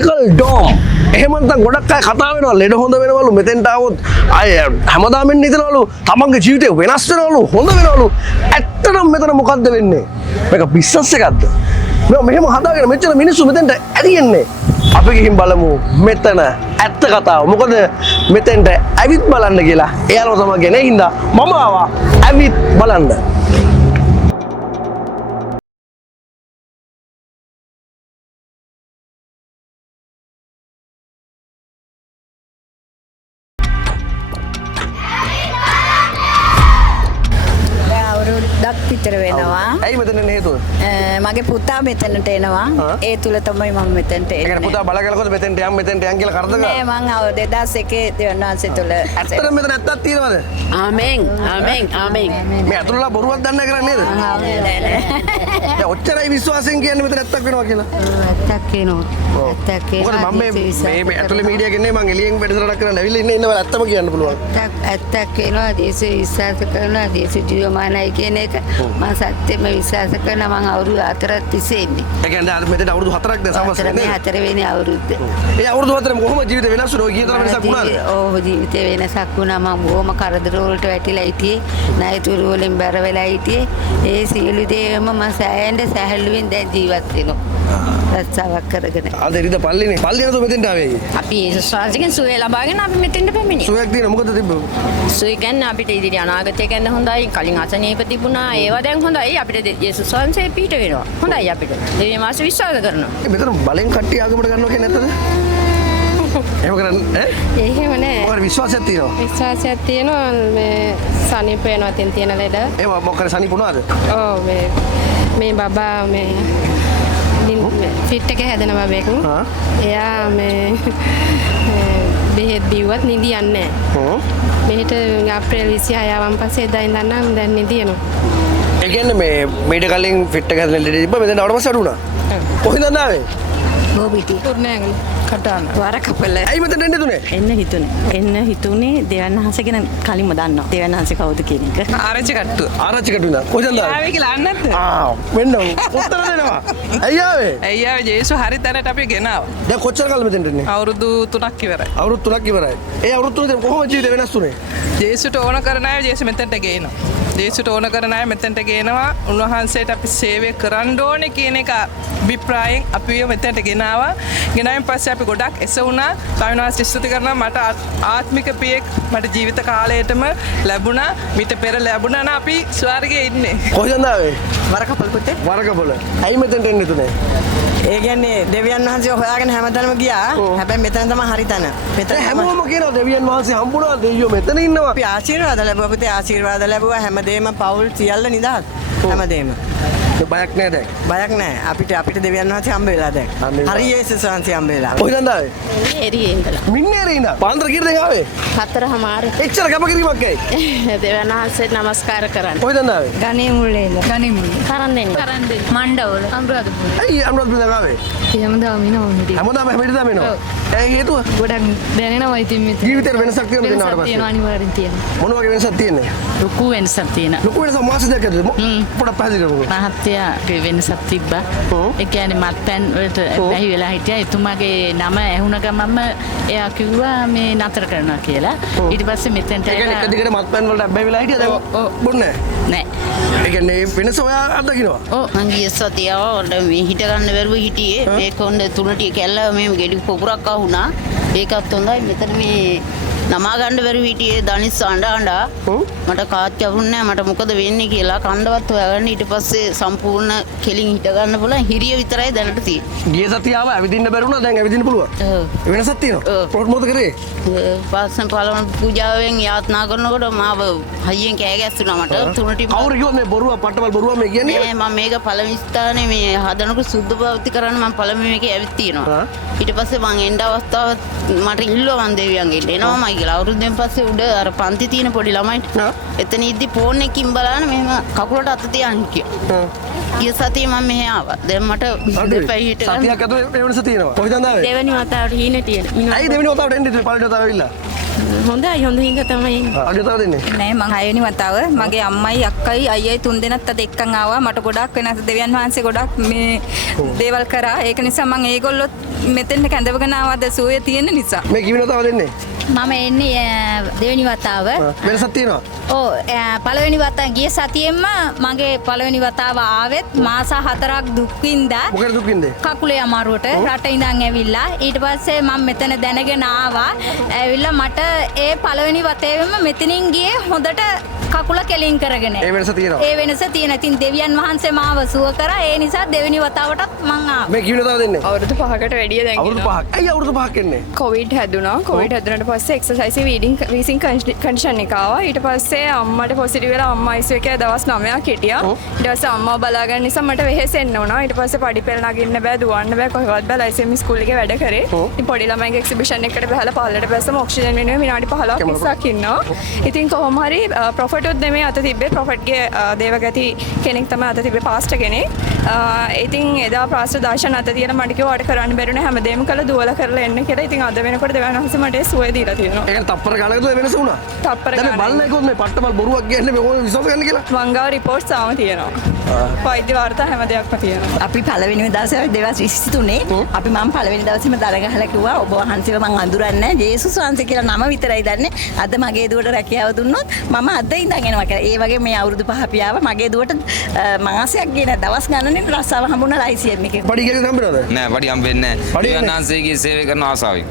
Miracle Dome. එහෙම නැත්නම් ගොඩක් අය කතා වෙනවා ලෙඩ හොඳ වෙනවලු මෙතෙන්ට આવොත් අය හැමදාම එන්න හිතනවලු තමන්ගේ ජීවිතේ වෙනස් වෙනවලු හොඳ වෙනවලු ඇත්තටම මෙතන මොකද්ද වෙන්නේ මේක බිස්නස් එකක්ද මෙහෙම හදාගෙන මෙච්චර මිනිස්සු මෙතෙන්ට ඇරියෙන්නේ අපි ගිහින් බලමු මෙතන ඇත්ත කතාව මොකද මෙතෙන්ට ඇවිත් බලන්න කියලා එයාලම තමයි ගෙනේ හින්දා මම ආවා ඇවිත් බලන්න විතර වෙනවා. ඇයි මෙතන එන්නේ හේතුව? මගේ පුතා මෙතනට එනවා. ඒ තුල තමයි මම මෙතනට එන්නේ. ඒ කියන්නේ පුතා බලා ගලකොත් මෙතෙන්ට යන් කියලා කරදර කරා. නෑ මං 2001 දෙවනාංශය තුල. ඇත්තටම මෙතන ඇත්තක් තියෙනවද? ආමෙන්. මේ අතුරුලා බොරුවක් දන්නේ කරන්නේ නේද? නෑ. දැන් ඔච්චරයි විශ්වාසයෙන් කියන්නේ මෙතන ඇත්තක් වෙනවා කියලා. ඇත්තක් වෙනවා. ඇත්තක් වෙනවා. මොකද මම මේ ඇතුලේ මීඩියා ගෙන්නේ මං එළියෙන් වැඩසටහනක් කරන්න ඇවිල්ලා ඉන්නවල ඇත්තම කියන්න පුළුවන්. ඇත්තක් වෙනවා. දේශ විශ්වාස කරනවා. දේශ ජීවමානයි කියන එක මම සත්‍යෙම විශ්වාස කරනවා. මම අවුරුදු 4ක් තිස්සේ ඉන්නේ. ඒ කියන්නේ අර මෙතන අවුරුදු 4ක් දැන් සමස්ත මේ 4 වෙනි අවුරුද්ද. ඒ අවුරුදු 4ෙම කොහොම ජීවිත වෙනස් වුණා? කීතරම් වෙනසක් වුණාද? ඔව් ජීවිතේ වෙනසක් වුණා. මම බොහොම කරදර වලට වැටිලා හිටියේ. ණයතුරු වලින් බැර වෙලා හිටියේ. ඒ සියලු දේම මම සැහැල්ලුවෙන් දැන් ජීවත් වෙනවා. රස්සාවක් කරගෙන. අද ඉරිද පල්ලිනේ. පල්ලිය නේද මෙතෙන්ට ආවේ? අපි ශාස්ත්‍රිකෙන් සුවය ලබාගෙන අපි මෙතෙන්ට පැමිණියා. සුවයක් තියෙන මොකද තිබ්බ? සුවය කියන්නේ අපිට ඉදිරි අනාගතය ගැන හොඳයි. කලින් අසනීප තිබුණා. ඒවා දැන් හොඳයි. අපිට යේසුස් වහන්සේ පිට වෙනවා. හොඳයි අපිට. දෙවියන් වහන්සේ විශ්වාස කරනවා. මෙතන බලෙන් කට්ටිය ආගමට ගන්නවා කියන්නේ නැත්තද? එහෙම කරන්නේ ඈ? එහෙම නෑ. මොකද විශ්වාසයක් තියෙනවා? විශ්වාසයක් තියෙනවා මේ සනීප වෙනවා තියෙන ලෙඩ. ඒව මොකද සනීප වුණාද? ඔව් මේ බබා මේ ෆිට් එක හැදෙන බබෙක්. එයා මේ බෙහෙත් බිව්වත් නිදියන්නේ නෑ. මෙහෙට අප්‍රේල් 26 ආවන් පස්සේ එදා ඉඳන් නම් දැන් නිදියනවා. ඒ කියන්නේ මේ මීට කලින් ෆිට් එක හැදෙන ලෙඩ තිබ්බ මෙතන ආවට පස්සේ අඩු වුණා. කොහෙන්ද ආවේ? ගෝබිටි. කුර්ණෑගල. කටාන. වරකපල. ඇයි මෙතන එන්න දුන්නේ? එන්න හිතුනේ දෙවියන් වහන්සේ ගැන කලින්ම දන්නවා. දෙවියන් වහන්සේ කවුද කියන එක. ආරච්චි කට්ටුව. ආරච්චි කටුවින්ද? කොහෙන්ද ආවේ? ආවේ කියලා අන්නත්. මෙන්න උත්තර දෙනවා. ඇයි ආවේ? ඇයි ආවේ ජේසු හරි තැනට අපි ගෙනාවා. දැන් කොච්චර කාලෙ මෙතෙන්ට එන්නේ? අවුරුදු 3ක් ඉවරයි. අවුරුදු 3ක් ඉවරයි. ඒ අවුරුදු 3 කොහොම ජීවිතේ වෙනස් වුනේ? ජේසුට ඕන කරන අය ජේසු මෙතෙන්ට ගේනවා. ජේසුට ඕන කරන අය මෙතෙන්ට ගේනවා. උන්වහන්සේට අපි සේවය කරන්න ඕනේ කියන එක අභිප්‍රායෙන් අපි මෙතෙන්ට ගෙනාවා. ගෙනාවෙන් පස්සේ අපි ගොඩක් එසවුණා. ස්වාමීන් ස්තුති කරනවා මට ආත්මික පියෙක් මට ජීවිත කාලයටම ලැබුණා. මිට පෙර ලැබුණා නා අපි ස්වර්ගයේ ඉන්නේ. කොහෙන්ද ආවේ? වරකපොල පුතේ. වරකපොල. ඇයි මෙතෙන්ට එන්නේ තුනේ? ඒ කියන්නේ දෙවියන් වහන්සේ හොයාගෙන හැමතැනම ගියා. හැබැයි මෙතන තමයි හරි තැන. මෙතන හැමෝම කියනවා දෙවියන් වහන්සේ හම්බුණා දෙවියෝ මෙතන ඉන්නවා. අපි ආශිර්වාද ලැබුවා පුතේ ආශිර්වාද ලැබුවා හැමදේම පවුල් සියල්ල නිදහස්. හැමදේම. බයක් නෑ දැන්. බයක් නෑ. අපිට දෙවියන් වහන්සේ හම්බ වෙලා දැන්. හරි යේසුස් වහන්සේ හම්බ වෙලා. කොහෙන්ද ආවේ? එරියේ ඉඳලා. මින්නේරේ ඉඳලා. පාන්දර කීයද ආවේ? 4:00මාර. එච්චර කැපකිරීමක් ඇයි? දෙවියන් වහන්සේට නමස්කාර කරන්න. කොහෙන්ද ආවේ? ගණේ මුල්ලේ ඉඳලා. ගණේ මුල්ලේ. කරන්දෙනි. මණ්ඩවල. අනුරාධපුර. ඇයි අනුරාධපුරෙන් ආවේ? හැමදාම ඉනවන්නේ. හැමදාම එනවා. ඇයි හේතුව? ගොඩක් දැනෙනවා ඉතින් මෙතන. ජීවිතේ වෙනසක් තියෙනවද දෙනාට පස්සේ? තියෙනවා අනිවාර්යෙන් තියෙනවා. මොන වගේ වෙනසක් තියෙන්නේ? ලොකු වෙනසක් තියෙනවා. ලොකු වෙනසක් මාස දෙකක් ඇතුළත පොඩක් පැහැදිලි කරමු. මහත්තයා වෙනසක් තිබ්බා. ඒ කියන්නේ මත්පැන් වලට බැහි වෙලා හිටියා. එතුමාගේ නම ඇහුණ ගමන්ම එයා කිව්වා මේ නතර කරනවා කියලා. ඊට පස්සේ මෙතෙන්ට ඒ කියන්නේ එක දිගට මත්පැන් වලට බැහැ වෙලා හිටියා දැන් බොන්නේ නෑ. ඒ කියන්නේ වෙනස ඔයා අත්දකින්නවා. ඔව් මං ගිය සතියව ඔන්න මේ හිට ගන්න බැරුව හිටියේ. මේක ඔන්න තුනටිය කැල්ලව මේ ගෙඩි පොකුරක් අහුණා. ඒකත් හොඳයි. මෙතන මේ නමා ගන්න බැරුව හිටියේ දනිස් අඬා මට කාත් යවුන්නේ මට මොකද වෙන්නේ කියලා කණ්ඩවත් හොයාගන්න ඊට පස්සේ සම්පූර්ණ කෙලින් හිට ගන්න පුළුවන් හිරිය විතරයි දැනට තියෙන්නේ. ගිය සතියාව ඇවිදින්න බැරි වුණා දැන් ඇවිදින්න පුළුවන්. ඔව්. වෙනසක් තියෙනවා. මොකද කරේ? පාසන් පළවන පූජාවෙන් යාත්නා කරනකොට මාව හයියෙන් කෑ ගැස්සුණා මට තුනටි කවුරු කිව්වා මේ බොරුව පට්ටවල් බොරුව මේ කියන්නේ? නෑ මම මේක පළවෙනි ස්ථානේ මේ හදනකොට සුද්ධ භාවිත කරන්න මම පළවෙනි මේකේ ඇවිත් තියෙනවා. ඊට පස්සේ මං එන්න අවස්ථාව මට ඉල්ලුවා මං දෙවියන්ගෙන් එනවාමයි කියලා. අවුරුද්දෙන් පස්සේ උඩ අර පන්ති තියෙන පොඩි ළමයිට එතන ඉද්දි ෆෝන් එකකින් බලන මෙහෙම කකුලට අත තියන් කිව්වා. ගිය සතියේ මම මෙහෙ ආවා. දැන් මට දෙපැයි හිට ගන්න. සතියක් ඇතුලේ වෙනස තියෙනවා. කොහෙන්ද ආවේ? දෙවෙනි වතාවට හීන තියෙන. ඇයි දෙවෙනි වතාවට එන්නේ පළවෙනි වතාවට ඇවිල්ලා? හොඳයි හොඳ හින්දා තමයි අගේ තව දෙන්නේ. නෑ මං 6 වෙනි වතාව මගේ අම්මයි අක්කයි අයියයි තුන් දෙනත් අද එක්කන් ආවා මට ගොඩක් වෙනස් දෙවියන් වහන්සේ ගොඩක් මේ දේවල් කරා ඒක නිසා මං ඒගොල්ලොත් මෙතෙන්ට කැඳවගෙන ආවද සුවය තියෙන නිසා මේ කිවින තව දෙන්නේ. මම එන්නේ දෙවෙනි වතාව. වෙනසක් තියෙනවා. ඔව් පළවෙනි වතාව ගිය සතියෙම මගේ පළවෙනි වතාව ආවෙත් මාස 4ක් දුක් විඳා. මොකද දුක් විඳේ? කකුලේ අමාරුවට රට ඉඳන් ඇවිල්ලා ඊට පස්සේ මම මෙතන දැනගෙන ආවා. ඇවිල්ලා මට ඒ පළවෙනි වතාවෙම මෙතනින් ගියේ හොඳට කකුල කෙලින් කරගෙන. ඒ වෙනස තියෙනවා. ඒ වෙනස තියෙන. ඉතින් දෙවියන් වහන්සේ මාව සුව කරා. ඒ නිසා දෙවෙනි වතාවටත් මං ආවා. මේ කිවින තව දෙන්නේ. අවුරුදු 5කට වැඩිය දැන් අවුරුදු 5ක්. ඇයි අවුරුදු 5ක් එන්නේ? කොවිඩ් හැදුනා. කොවිඩ් හැදුනට පස්සේ එක්සර්සයිස් වීසින් කන්ඩිෂන් එක ආවා. ඊට පස්සේ අම්මට පොසිටිව් වෙලා අම්මා ICU එකේ දවස් 9ක් හිටියා. ඊට පස්සේ අම්මාව බලා ගන්න නිසා මට වෙහෙසෙන්න වුණා. ඊට පස්සේ පඩි පෙළ නගින්න බෑ, දුවන්න බෑ, කොහෙවත් බෑ. ලයිසෙම් ස්කූල් එකේ වැඩ කරේ. ඉතින් පොඩි ළමයිගේ එක්සිබිෂන් එකකට බහලා පහළට බැස්සම ඔක්සිජන් වෙනුවෙන් විනාඩි 15ක් 20ක් ඉන්නවා. ඉතින් කොහොම හරි ප්‍රොෆට් උත් නෙමෙයි අත තිබ්බේ. ප්‍රොෆට්ගේ දේවගති කෙනෙක් තමයි අත තිබ්බේ, පාස්ටර් කෙනෙක්. ඉතින් එදා පාස්ටර් දර්ශන අත තියලා මට කිව්වා ඔයාලට කරන්න බැරිුනේ හැමදේම කළා දුවලා කරලා එන්න කියලා. ඉතින් අද වෙනකොට දෙවියන් වහන්සේ මට සුවය දීලා තියෙනවා. ඒක තප්පර ගානකට වෙනස වුණා. තප්පර දැන් බලන්න ඒකෝ මේ පට්ටමල් බොරුවක් කියන්නේ මේ ඕනේ විශ්වාස කරන්න කියලා. මං ගාව රිපෝට්ස් ආව තියෙනවා. වෛද්‍ය වාර්තා හැම දෙයක්ම තියෙනවා. අපි පළවෙනි දවසේ 2023 අපි මම පළවෙනි දවසේම දර ගහලා කිව්වා ඔබ වහන්සේව මං අඳුරන්නේ නැහැ ජේසුස් වහන්සේ කියලා නම විතරයි දන්නේ. අද මගේ දුවට රැකියාව දුන්නොත් මම අද ඉඳන් එනවා කියලා. ඒ වගේ මේ අවුරුදු 5 පියාව මගේ දුවට මාසයක් ගියේ දවස් ගණනින් රස්සාව හම්බුණා ලයිසියෙන් එකේ. පඩි කියලා හම්බෙනවද? නෑ පඩි හම්බෙන්නේ නෑ. දෙවියන් වහන්සේගේ සේවය කරන ආසාවෙන්.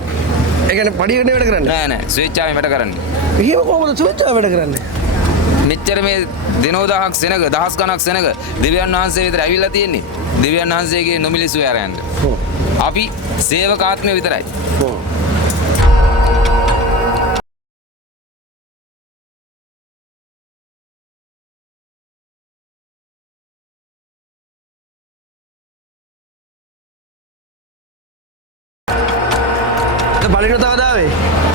ඒ කියන්නේ පඩි ගන්න වැඩ කරන්නේ? නෑ නෑ ස්වේච්ඡාවෙන් වැඩ කරන්නේ. එහෙම කොහොමද ස්වේච්ඡාවෙන් වැඩ කරන්නේ? මෙච්චර මේ දිනෝදහක් සෙනග දහස් ගණක් සෙනග දෙවියන් වහන්සේ විතර ඇවිල්ලා තියෙන්නේ. දෙවියන් වහන්සේගේ නොමිලේ ආරයන්ට. අපි සේවකාත්මය විතරයි. පළවෙනි තව දාවේ.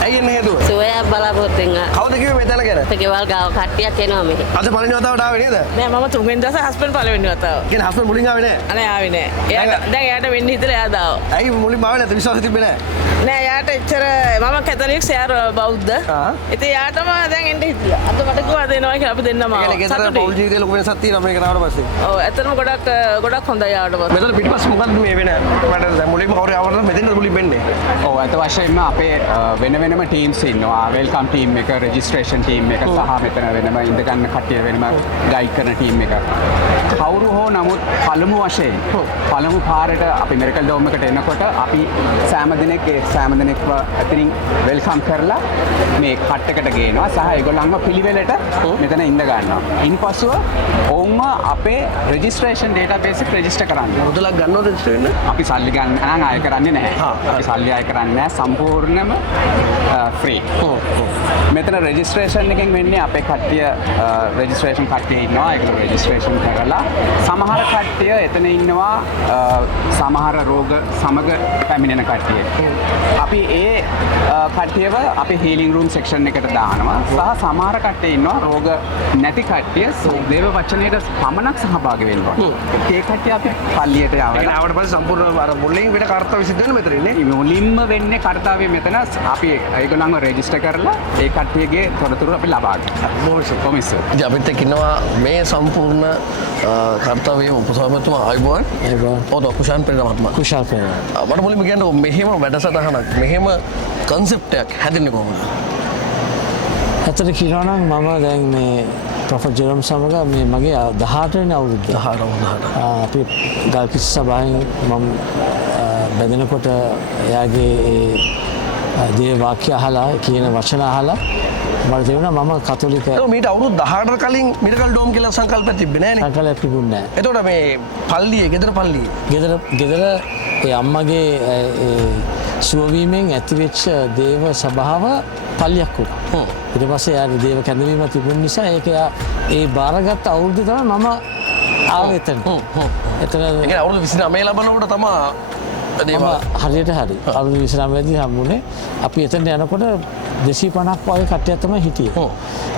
ඇයි එන්නේ හේතුව? සුවයක් බලාපොරොත්තු වෙනවා. කවුද කිව්වේ මේ තැන ගැන? ගෙවල් ගාව කට්ටියක් එනවා මෙහි. අද පළවෙනි වතාවට ආවේ නේද? නෑ මම තුන්වෙනි දවසේ හස්බන්ඩ් පළවෙනි වතාව. කියන්නේ හස්බන්ඩ් මුලින් ආවේ නෑ. අනේ ආවේ නෑ. දැන් එයාට වෙන්න හිතලා එයා දාව. ඇයි මුලින්ම ආවේ නැද්ද? විශ්වාසෙ තිබ්බේ නෑ. නෑ එයාට එච්චර මම කැතලික් සෑර් බෞද්ධ. ඉතින් එයාටම දැන් එන්න හිතලා. අද මට කිව්වා දෙනවා කියලා අපි දෙන්නම ආවා. කියන්නේ ගෙදර පෞල් ජීවිතේ ලොකු වෙනසක් තියෙනවා මේක නාවට පස්සේ. ඔව් ඇත්තටම ගොඩක් හොඳයි යාට පස්සේ. මෙතන පිටපස්ස මොකද්ද මේ වෙන මට දැන් මුලින්ම කවුරු ආවද මෙතෙන්ද මුලින් වෙන්නේ? ඔව් අත වශයෙන්ම අපේ වෙන වෙනම ටීම්ස් ඉන්නවා. වෙල්කම් ටීම් එක, රෙජිස්ට්‍රේෂන් ටීම් එක සහ මෙතන වෙනම ඉඳ ගන්න කට්ටිය වෙනම ගයිඩ් කරන ටීම් එක. කවුරු හෝ නමුත් පළමු වශයෙන් පළමු පාරට අපි මෙරිකල් ඩෝම් එකට එනකොට අපි සෑම දිනෙකව අතරින් වෙල්කම් කරලා මේ කට් එකට ගේනවා සහ ඒගොල්ලන්ව පිළිවෙලට මෙතන ඉඳ ගන්නවා. ඉන්පසුව ඔවුන්ව අපේ රෙජිස්ට්‍රේෂන් ඩේටාබේස් එකට රෙජිස්ටර් කරන්න. මුදලක් ගන්නවද රෙජිස්ටර් වෙන්න? අපි සල්ලි ගන්න නම් ආය කරන්නේ නැහැ. අපි සල්ලි ආය කරන්නේ නැහැ. සම්පූර්ණයෙන්ම ෆ්‍රී. මෙතන රෙජිස්ට්‍රේෂන් එකෙන් වෙන්නේ අපේ කට්ටිය රෙජිස්ට්‍රේෂන් කට්ටිය ඉන්නවා. ඒගොල්ලෝ රෙජිස්ට්‍රේෂන් කරලා සමහර කට්ටිය එතන ඉන්නවා සමහර රෝග සමග පැමිණෙන කට්ටිය. අපි ඒ කට්ටියව අපි හීලින් රූම් සෙක්ෂන් එකට දානවා. සහ සමහර කට්ටිය ඉන්නවා රෝග නැති කට්ටිය දේව වචනයට පමණක් සහභාගී වෙනවා. ඒ කට්ටිය අපි පල්ලියට යවලා ඒක ආවට පස්සේ සම්පූර්ණ අර මුලින් වෙන කාර්යය සිද්ධ වෙන මෙතන ඉන්නේ. මුලින්ම වෙන්නේ කාර්යය මෙතන අපි ඒගොල්ලන්ව රෙජිස්ටර් කරලා ඒ කට්ටියගේ තොරතුරු අපි ලබා ගන්නවා. කොමිස්. ඉතින් අපිට එක්කිනවා මේ සම්පූර්ණ කාර්යය උපසභාපතිතුමා ආයුබෝවන්. ඔව් කුෂාන් පෙරේරා මහත්මයා. කුෂාන් පෙරේරා. මට මුලින්ම කියන්න මෙහෙම වැඩසටහනක් මෙහෙම කන්සෙප්ට් එකක් හැදෙන්නේ කොහොමද? ඇත්තට කියනවා නම් මම දැන් මේ ප්‍රොෆෙසර් ජෙරම් සමග මේ මගේ 18 වෙනි අවුරුද්ද. 18. අපි ගල්කිස්ස සභාවෙන් මම බැඳෙනකොට එයාගේ දේ වාක්‍ය අහලා කියන වචන අහලා මට තේරුණා මම කතෝලික. ඒක මීට අවුරුදු 18කට කලින් මිරකල් ඩෝම් කියලා සංකල්පයක් තිබ්බේ නෑනේ. සංකල්පයක් තිබුණේ නෑ. එතකොට මේ පල්ලියේ ගෙදර පල්ලියේ ගෙදර ඒ අම්මගේ සුවවීමෙන් ඇතිවෙච්ච දේව සභාව පල්ලියක් වුණා. ඊට පස්සේ යාගේ දේව කැඳවීම තිබුණ නිසා ඒක ඒ බාරගත් අවුරුද්ද තමයි මම ආවේ එතන. එතන ඒ කියන්නේ අවුරුදු 29 ලබනකොට තමයි හරියට හරි අවුරුදු 29 දී හම්බුනේ. අපි එතනට යනකොට 250ක් වගේ කට්ටියක් තමයි හිටියේ.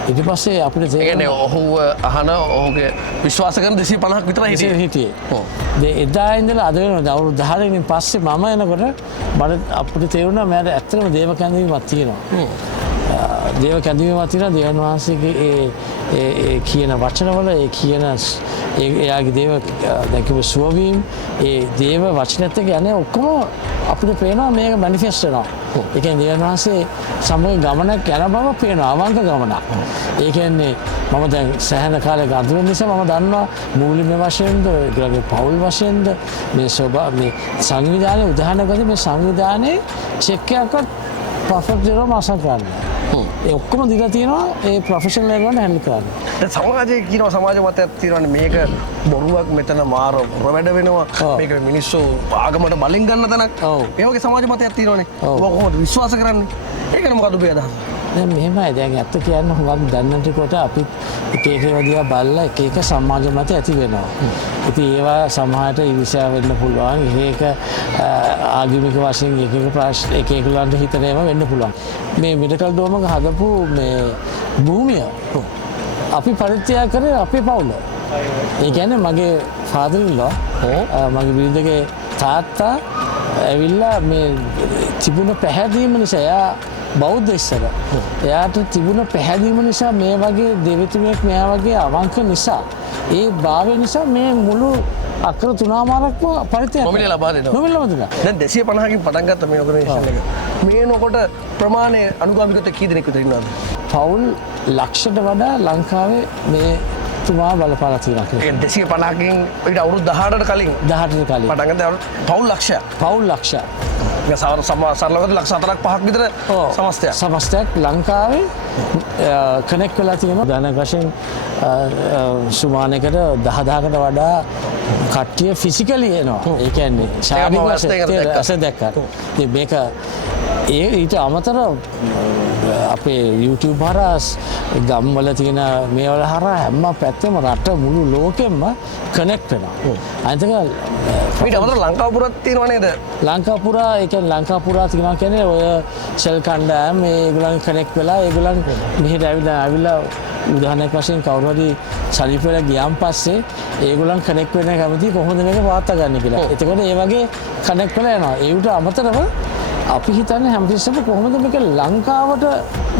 ඊට පස්සේ අපිට ඒ කියන්නේ ඔහුව අහන ඔහුගේ විශ්වාස කරන 250ක් විතර හිටියේ. එදා ඉඳලා අද වෙනකොට අවුරුදු 10 පස්සේ මම එනකොට අපිට තේරුණා මට ඇත්තටම දේව කැඳවීමක් තියෙනවා. දේව කැඳවීමක් තියෙනවා දේවයන් වහන්සේගේ ඒ කියන වචනවල ඒ කියන එයාගේ දේව දැකිව සුවවීම ඒ දේව වචනත් එක්ක යන්නේ ඔක්කොම අපිට පේනවා මේක මැනිෆෙස්ට් වෙනවා. ඒ කියන්නේ දේවයන් වහන්සේ සමග ගමනක් යන බව පේනවා අවංක ගමනක්. ඒ කියන්නේ මම දැන් සෑහෙන කාලයක අඳුරන නිසා මම දන්නවා මූලික වශයෙන්ද ඒගොල්ලෝගේ පෞල් වශයෙන්ද මේ මේ සංවිධානයේ උදාහරණයක් වශයෙන් මේ සංවිධානයේ චෙක් එකක්වත් ප්‍රොෆෙසර් ජෙරෝම් අසන් කරන්නේ. ඒ ඔක්කොම දීලා තියෙනවා ඒ ප්‍රොෆෙෂනල් එකවන්න හැන්ඩල් කරන්න. දැන් සමාජයේ කියනවා සමාජ මතයක් තියෙනවානේ මේක බොරුවක් මෙතන මාර වැඩ වෙනවා මේක මිනිස්සු ආගමට බලින් ගන්න තැනක්. ඒ වගේ සමාජ මතයක් තියෙනවානේ. ඔබ කොහොමද විශ්වාස කරන්නේ? ඒකනේ මොකද ඔබේ අදහස? දැන් මෙහෙමයි දැන් ඇත්ත කියන්න හුඟක් දැනන්නට කොට අපි එක එක වදියා බලලා එක එක සමාජ මත ඇති වෙනවා. ඉතින් ඒවා සමහරට ඉරිසියා වෙන්න පුළුවන්. ඒක ආගමික වශයෙන් එක එක ප්‍රශ්න එක එකලන්ට හිතනේම වෙන්න පුළුවන්. මේ මෙඩිකල් ඩෝමක හදපු මේ භූමිය අපි පරිත්‍යාග කරේ අපේ පවුල. ඒ කියන්නේ මගේ ෆාදර් ඉන්ලෝ මගේ බිරිඳගේ තාත්තා ඇවිල්ලා මේ තිබුණ පැහැදීම නිසා එයා බෞද්ධ ඉස්සර. එයාට තිබුණ පැහැදීම නිසා මේ වගේ දෙවිතුමෙක් මෙයා වගේ අවංක නිසා ඒ භාවය නිසා මේ මුළු අක්කර 3මාරක්ම පරිත්‍යාග නොමිලේ ලබා දෙනවා. නොමිලේ ලබා දෙනවා. දැන් 250කින් පටන් ගත්ත මේ ඔර්ගනයිසේෂන් එක. මේ නොකොට ප්‍රමාණය අනුගාමිකත්වය කී දෙනෙක් විතර ඉන්නවද? පවුල් ලක්ෂයට වඩා ලංකාවේ මේ තුමා බලපාලා තියෙනවා කියලා. ඒ 250කින් ඊට අවුරුදු 18කට කලින් 18ට කලින් පටන් ගත්ත පවුල් ලක්ෂයක්. පවුල් ලක්ෂයක්. මේ සරලවද ලක්ෂ 4ක් 5ක් විතර සමස්තයක්. සමස්තයක් ලංකාවේ කනෙක්ට් වෙලා තියෙනවා. ධන වශයෙන් සුමානයකට 10000කට වඩා කට්ටිය ෆිසිකලි එනවා. ඒ කියන්නේ ශාරීරික වශයෙන් ඇස දැක්කා. ඉතින් මේක ඊට අමතර අපේ YouTube හරහා ගම්වල තියෙන මේවල හරහා හැම පැත්තෙම රට මුළු ලෝකෙම කනෙක්ට් වෙනවා. අනිත් එක ඊට අමතර ලංකාව පුරත් තියෙනව නේද? ලංකාව පුරා ඒ කියන්නේ ලංකාව පුරා තියෙනවා කියන්නේ ඔය සෙල් කණ්ඩායම් මේගොල්ලන් කනෙක්ට් වෙලා ඒගොල්ලන් මෙහෙට ඇවිල්ලා උදාහරණයක් වශයෙන් කවුරු හරි සනීප වෙලා ගියාන් පස්සේ ඒගොල්ලන් කනෙක්ට් වෙන්න කැමති කොහොමද මේක පවත්වා ගන්න කියලා. එතකොට ඒ වගේ කනෙක්ට් වෙලා යනවා. ඒකට අමතරව අපි හිතන්නේ හැමතිස්සෙම කොහොමද මේක ලංකාවට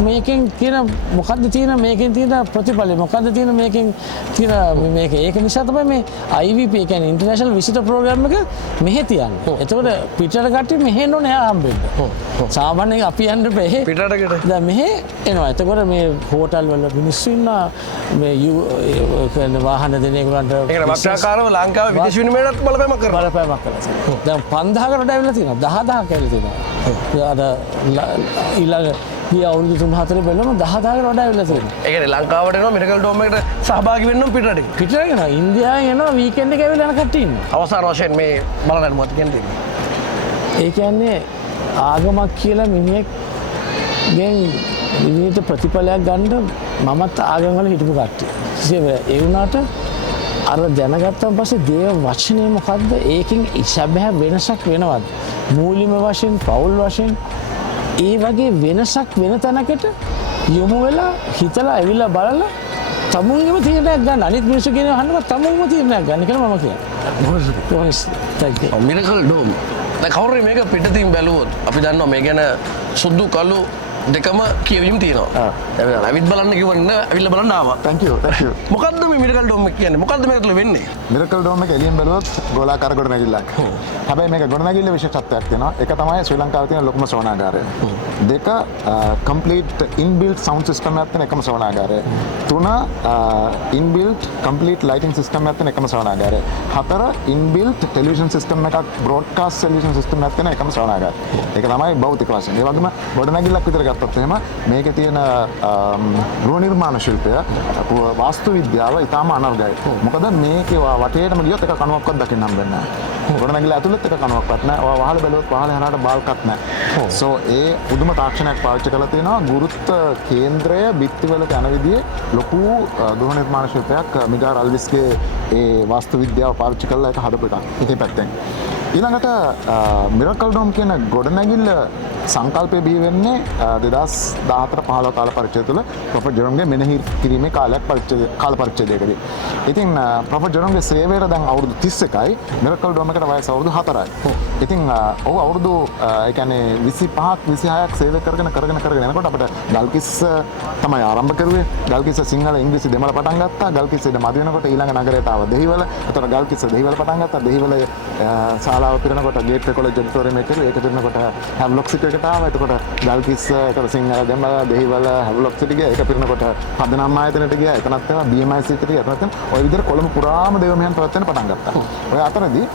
මේකෙන් තියෙන මොකද්ද තියෙන මේකෙන් තියෙන ප්‍රතිඵලය මොකද්ද තියෙන මේකෙන් තියෙන මේක ඒක නිසා තමයි මේ IVP කියන්නේ ඉන්ටර්නැෂනල් විසිටර් ප්‍රෝග්‍රෑම් එක මෙහෙ තියන්නේ. එතකොට පිටරට කට්ටිය මෙහෙ එන්න ඕනේ එහා හම්බෙන්න. සාමාන්‍යයෙන් අපි යන්න මෙහෙ පිටරටකට දැන් මෙහෙ එනවා. එතකොට මේ හෝටල් වල මිනිස්සු ඉන්නවා මේ කියන්නේ වාහන දෙන ඒගොල්ලන්ට ඒකට වක්‍රාකාරව ලංකාවේ විදේශ විනිමයටත් බලපෑමක් කරනවා. බලපෑමක් කරනවා. දැන් 5000කට ඇවිල්ලා තියෙනවා 10000ක් ඇවිල්ලා තියෙනවා. අර ඊළඟ ගිය අවුරුදු 3-4 බැලුවම 10000කට වඩා ඇවිල්ලා තියෙනවා. ඒ කියන්නේ ලංකාවට එනවා මෙඩිකල් ඩෝම් එකට සහභාගී වෙන්න පිටරට. පිටරට එනවා ඉන්දියාවෙන් එනවා වීකෙන්ඩ් එක ඇවිල්ලා යන කට්ටිය ඉන්නවා. අවසාන වශයෙන් මේ බලන්න මොකක්ද කියන්නේ? ඒ කියන්නේ ආගමක් කියලා මිනිහෙක්ගෙන් මිනිහට ප්‍රතිඵලයක් ගන්න මමත් ආගම් වල හිටපු කට්ටිය. ඒ වුණාට අර දැනගත්තන් පස්සේ දේව වචනේ මොකද්ද? ඒකෙන් සැබෑ වෙනසක් වෙනවද? මූලික වශයෙන්, පෞල් වශයෙන් ඒ වගේ වෙනසක් වෙන තැනකට යොමු වෙලා හිතලා ඇවිල්ලා බලලා තමුන්ගේම තීරණයක් ගන්න. අනිත් මිනිස්සු කියන අහන්නම තමුන්ගේම තීරණයක් ගන්න කියලා මම කියන්නේ. Miracle dome. දැන් කවුරුරි මේක පිටතින් බැලුවොත් අපි දන්නවා මේ ගැන සුදු කළු දෙකම කියවීම් තියෙනවා. ඇවිත් බලන්න කිව්වොත් ඇවිල්ලා බලන්න ආවා. thank you. මොකද්ද මේ මිරකල් ඩෝම් එක කියන්නේ? මොකද්ද මේක තුළ වෙන්නේ? මිරකල් ඩෝම් එක එළියෙන් බැලුවොත් ගෝලාකාර ගොඩනැගිල්ලක්. හැබැයි මේක ගොඩනැගිල්ල විශේෂත්වයක් තියෙනවා. එක තමයි ශ්‍රී ලංකාවේ තියෙන ලොකුම ශ්‍රවණාගාරය. දෙක complete inbuilt sound system එකක් තියෙන එකම ශ්‍රවණාගාරය. තුන inbuilt complete lighting system එකක් තියෙන එකම ශ්‍රවණාගාරය. හතර inbuilt television system එකක් broadcast television system එකක් තියෙන එකම ශ්‍රවණාගාරය. ඒක තමයි භෞතික වශයෙන්. ඒ වගේම ගොඩනැගිල්ලක් විතර ගත්තොත් එහෙම මේකේ තියෙන ගෘහ නිර්මාණ ශිල්පය වාස්තු විද්‍යාව ඉතාම අනර්ගයි. මොකද මේකේ වටේටම ගියොත් එක කණුවක්වත් දකින්න හම්බෙන්නේ නැහැ. ගොඩනැගිල්ල ඇතුළත් එක කණුවක්වත් නැහැ. ඔය වහල බැලුවොත් වහල යනකට බාල්කක් නැහැ. සෝ ඒ පුදුම තාක්ෂණයක් පාවිච්චි කරලා තියෙනවා. ගුරුත්ව කේන්ද්‍රය බිත්තිවලට යන විදිහේ ලොකු ගෘහ නිර්මාණ ශිල්පයක් මිගාර් අල්විස්ගේ ඒ වාස්තු විද්‍යාව පාවිච්චි කරලා ඒක හදපු එකක්. ඉතින් පැත්තෙන් ඊළඟට මිරකල් ඩෝම් කියන ගොඩනැගිල්ල සංකල්පය බිහි වෙන්නේ 2014-15 කාල පරිච්ඡේදය තුළ ප්‍රොෆෙසර් ජෙරොම්ගේ මෙනෙහි කිරීමේ කාල පරිච්ඡේදයකදී. ඉතින් ප්‍රොෆෙසර් ජෙරොම්ගේ සේවයට දැන් අවුරුදු 31යි, මිරකල් ඩෝම් එකට වයස අවුරුදු 4යි. ඉතින් ඔහු අවුරුදු ඒ කියන්නේ 25ක් 26ක් සේවය කරගෙන යනකොට අපිට ගල්කිස්ස තමයි ආරම්භ කරුවේ. ගල්කිස්ස සිංහල ඉංග්‍රීසි දෙමළ පටන් ගත්තා. ගල්කිස්සේට මදි වෙනකොට ඊළඟ නගරයට ආව දෙහිවල. එතකොට ගල්කිස්ස දෙහිවල පටන් ගත්තා. දෙහිවල ශාලාව පිරෙනකොට ගේට්වේ කොලෙජ් ඔඩිටෝරියම් එකේ ඒක පිරෙනකොට හැව්ලොක් සිටි එකට ආවා. එතකොට ගල්කිස්ස එතකොට සිංහල දෙමළ දෙහිවල හැව්ලොක් සිටි ගියා. ඒක පිරෙනකොට පදනම් ආයතනයට ගියා. එතනත් ඒවා BMI සිටි ගියා. එතනත් ඔය විදිහට කොළඹ පුරාම දේවමහන් පවත්වන්න පටන් ගත්තා. ඔය අතරදී